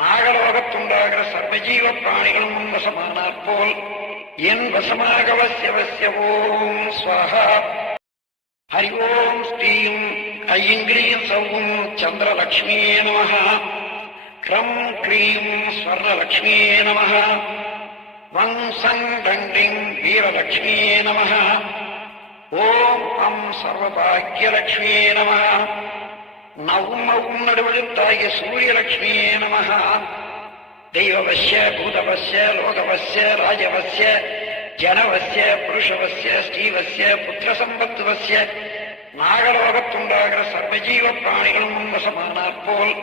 நாகலோகத்துண்டாகிற சர்வஜீவ பிராணிகளும் வசமானாற் போல் என் வசமாக வசிய ஓம் ஸ்வாஹா. ஹரி ஓம் ஸ்ரீயும் ஐங்கிரியும் சௌவும் சந்திரலக்ஷ்மியே நமः. க்ரம் க்ரீம் ஸ்வர்ணலக்ஷ்மியே நமः. வம்சம் தண்டிம் வீரலக்ஷ்மியே நமः. ஓம் அம் சர்வபாக்யலக்ஷ்மியே நமः. நவும் நடுவெழுத்தாகிய சூரியலக்ஷ்மியே நமः. தெய்வவஸ்ய பூதவஸ்ய லோகவஸ்ய ராஜவஸ்ய ஜனவஸ்ய புருஷவஸ்ய ஸ்ரீவஸ்ய புத்திரசம்பத்துவஸ்ய நாகலோகத்துண்டாகிற சர்வஜீவ பிராணிகளும் வசமானாற் போல்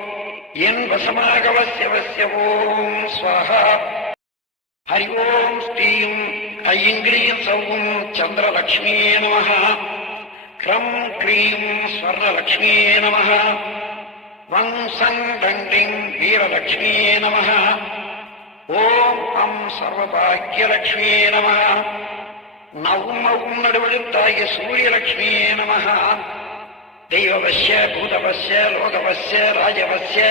என் வசமாக வசிய ஓம் ஸ்வாஹா. ஹரி ஓம் ஸ்ரீயும் ஐங்கிரியும் சௌவும் சந்திரலக்ஷ்மியே நமः. க்ரம் க்ரீம் ஸ்வர்ணலக்ஷ்மியே நமः. வம்சம் தண்டிம் வீரலக்ஷ்மியே நமः. ஓம் அம் சர்வபாக்யலக்ஷ்மியே நமः. நவும் நடுவெழுத்தாகிய சூரியலக்ஷ்மியே நமः. தெய்வவஸ்ய பூதவஸ்ய லோகவஸ்ய ராஜவஸ்ய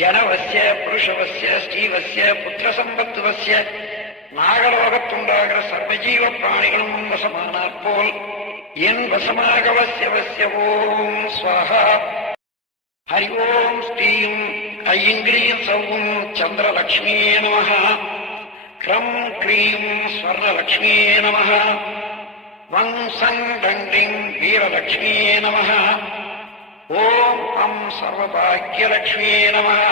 ஜனவஸ்ய புருஷவஸ்ய ஸ்ரீவஸ்ய புத்திரசம்பத்துவஸ்ய நாகலோகத்துண்டாகிற சர்வஜீவ பிராணிகளும் வசமானாற் போல் என் வசமாக வசிய ஓம் ஸ்வாஹா. ஹரி ஓம் ஸ்ரீயும் ஐங்கிரியும் சௌவும் சந்திரலக்ஷ்மியே நமः. க்ரம் க்ரீம் ஸ்வர்ணலக்ஷ்மியே நமः. வம்சம் தண்டிம் வீரலக்ஷ்மியே நமः. ஓம் அம் சர்வபாக்யலக்ஷ்மியே நமः.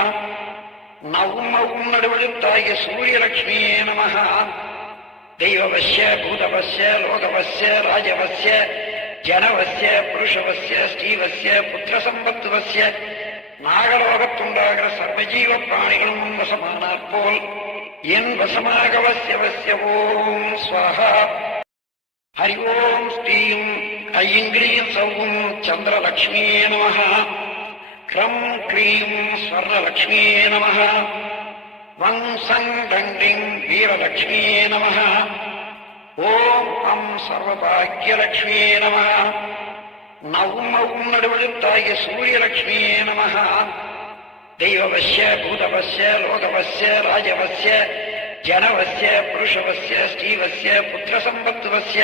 நவும் நடுவெழுத்தாகிய சூரியலக்ஷ்மியே நமः. தெய்வவஸ்ய பூதவஸ்ய லோகவஸ்ய ராஜவஸ்ய ஜனவஸ்ய புருஷவஸ்ய ஸ்ரீவஸ்ய புத்திரசம்பத்துவஸ்ய நாகலோகத்துண்டாகிற சர்வஜீவ பிராணிகளும் வசமானாற் போல் என் வசமாக வசிய ஓம் ஸ்வாஹா. ஹரி ஓம் ஸ்ரீயும் ஐங்கிரியும் சௌவும் சந்திரலக்ஷ்மியே நமः. க்ரம் க்ரீம் ஸ்வர்ணலக்ஷ்மியே நமः. வம்சம் தண்டிம் வீரலக்ஷ்மியே நமः. ஓம் அம் சர்வபாக்யலக்ஷ்மியே நமः. நவும் நடுவெழுத்தாகிய சூரியலக்ஷ்மியே நமः. தெய்வவஸ்ய பூதவஸ்ய லோகவஸ்ய ராஜவஸ்ய ஜனவஸ்ய புருஷவஸ்ய ஸ்ரீவஸ்ய புத்திரசம்பத்துவஸ்ய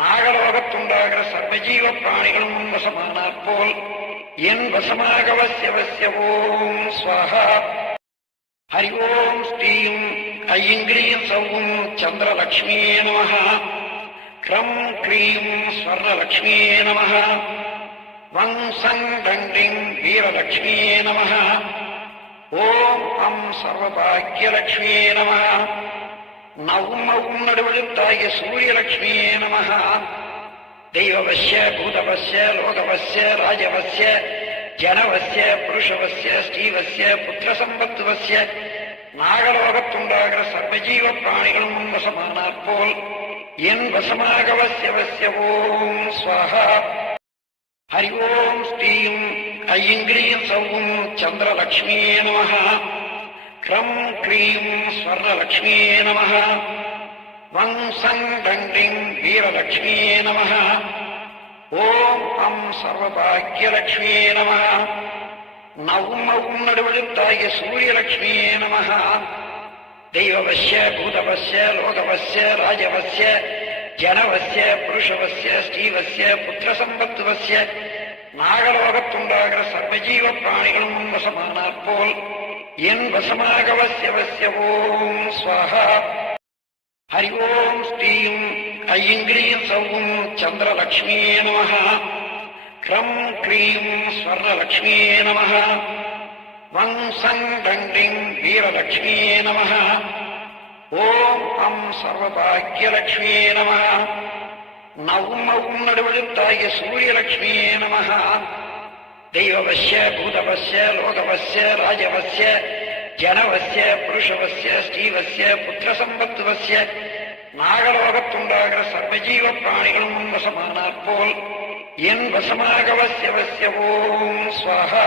நாகலோகத்துண்டாகிற சர்வஜீவ பிராணிகளும் வசமானாற் போல் என் வசமாக வசிய ஓம் ஸ்வாஹா. ஹரி ஓம் ஸ்ரீயும் ஐங்கிரியும் சௌவும் சந்திரலக்ஷ்மியே நமः. க்ரம் க்ரீம் ஸ்வர்ணலக்ஷ்மியே நமः. வம்சம் தண்டிம் வீரலக்ஷ்மியே நமः. ஓம் அம் சர்வபாக்யலக்ஷ்மியே நமः. நவும் நடுவெழுத்தாகிய சூரியலக்ஷ்மியே நமः. தெய்வவஸ்ய பூதவஸ்ய லோகவஸ்ய ராஜவஸ்ய ஜனவஸ்ய புருஷவஸ்ய ஸ்ரீவஸ்ய புத்திரசம்பத்துவஸ்ய நாகலோகத்துண்டாகிற சர்வஜீவ பிராணிகளும் வசமானாற் போல் என் வசமாக வசிய ஓம் ஸ்வாஹா. ஹரி ஓம் ஸ்ரீயும் ஐங்கிரியும் சௌவும் சந்திரலக்ஷ்மியே நமः. க்ரம் க்ரீம் ஸ்வர்ணலக்ஷ்மியே நமः. வம்சம் தண்டிம் வீரலக்ஷ்மியே நமः. ஓம் அம் சர்வபாக்கியலட்சுமியே நம. நவும் அவும் நடுவெழுத்தாகிய சூரியலட்சுமியே நம. தெய்வவசிய பூதவசிய லோகவசிய ராஜவசிய ஜனவசிய புருஷவசிய ஸ்ரீவசிய புத்திரசம்பத்துவசிய நாகலோகத்துண்டாகிற சர்வஜீவ பிராணிகளும் வசமானாற் போல் என் வசமாக வசிய ஓம் ஸ்வாஹா. ஹரி ஓம் ஸ்ரீம் ஐங்கிரீம் சௌம் சந்திரலக்ஷ்மியே நம. க்ரம் க்ரீம் ஸ்வர்ணலக்ஷ்மியே நம. வங் சங் டண்டிங் வீரலக்ஷ்மியே நம. ஓம் அம் சர்வபாக்கியலக்ஷ்மியே நம. நவும் அவும் நடுவெழுத்தாகிய சூரியலக்ஷ்மியே நம. தெய்வவசிய பூதவசிய லோகவசிய ராஜவசிய ஜனவசிய புருஷவசிய ஸ்ரீவசிய புத்திரசம்பத்துவசிய நாகலோகத்துண்டாகிற சர்வஜீவ பிராணிகளும் வசமானாற் போல் என் வசமாக வசிய ஓம் ஸ்வாஹா.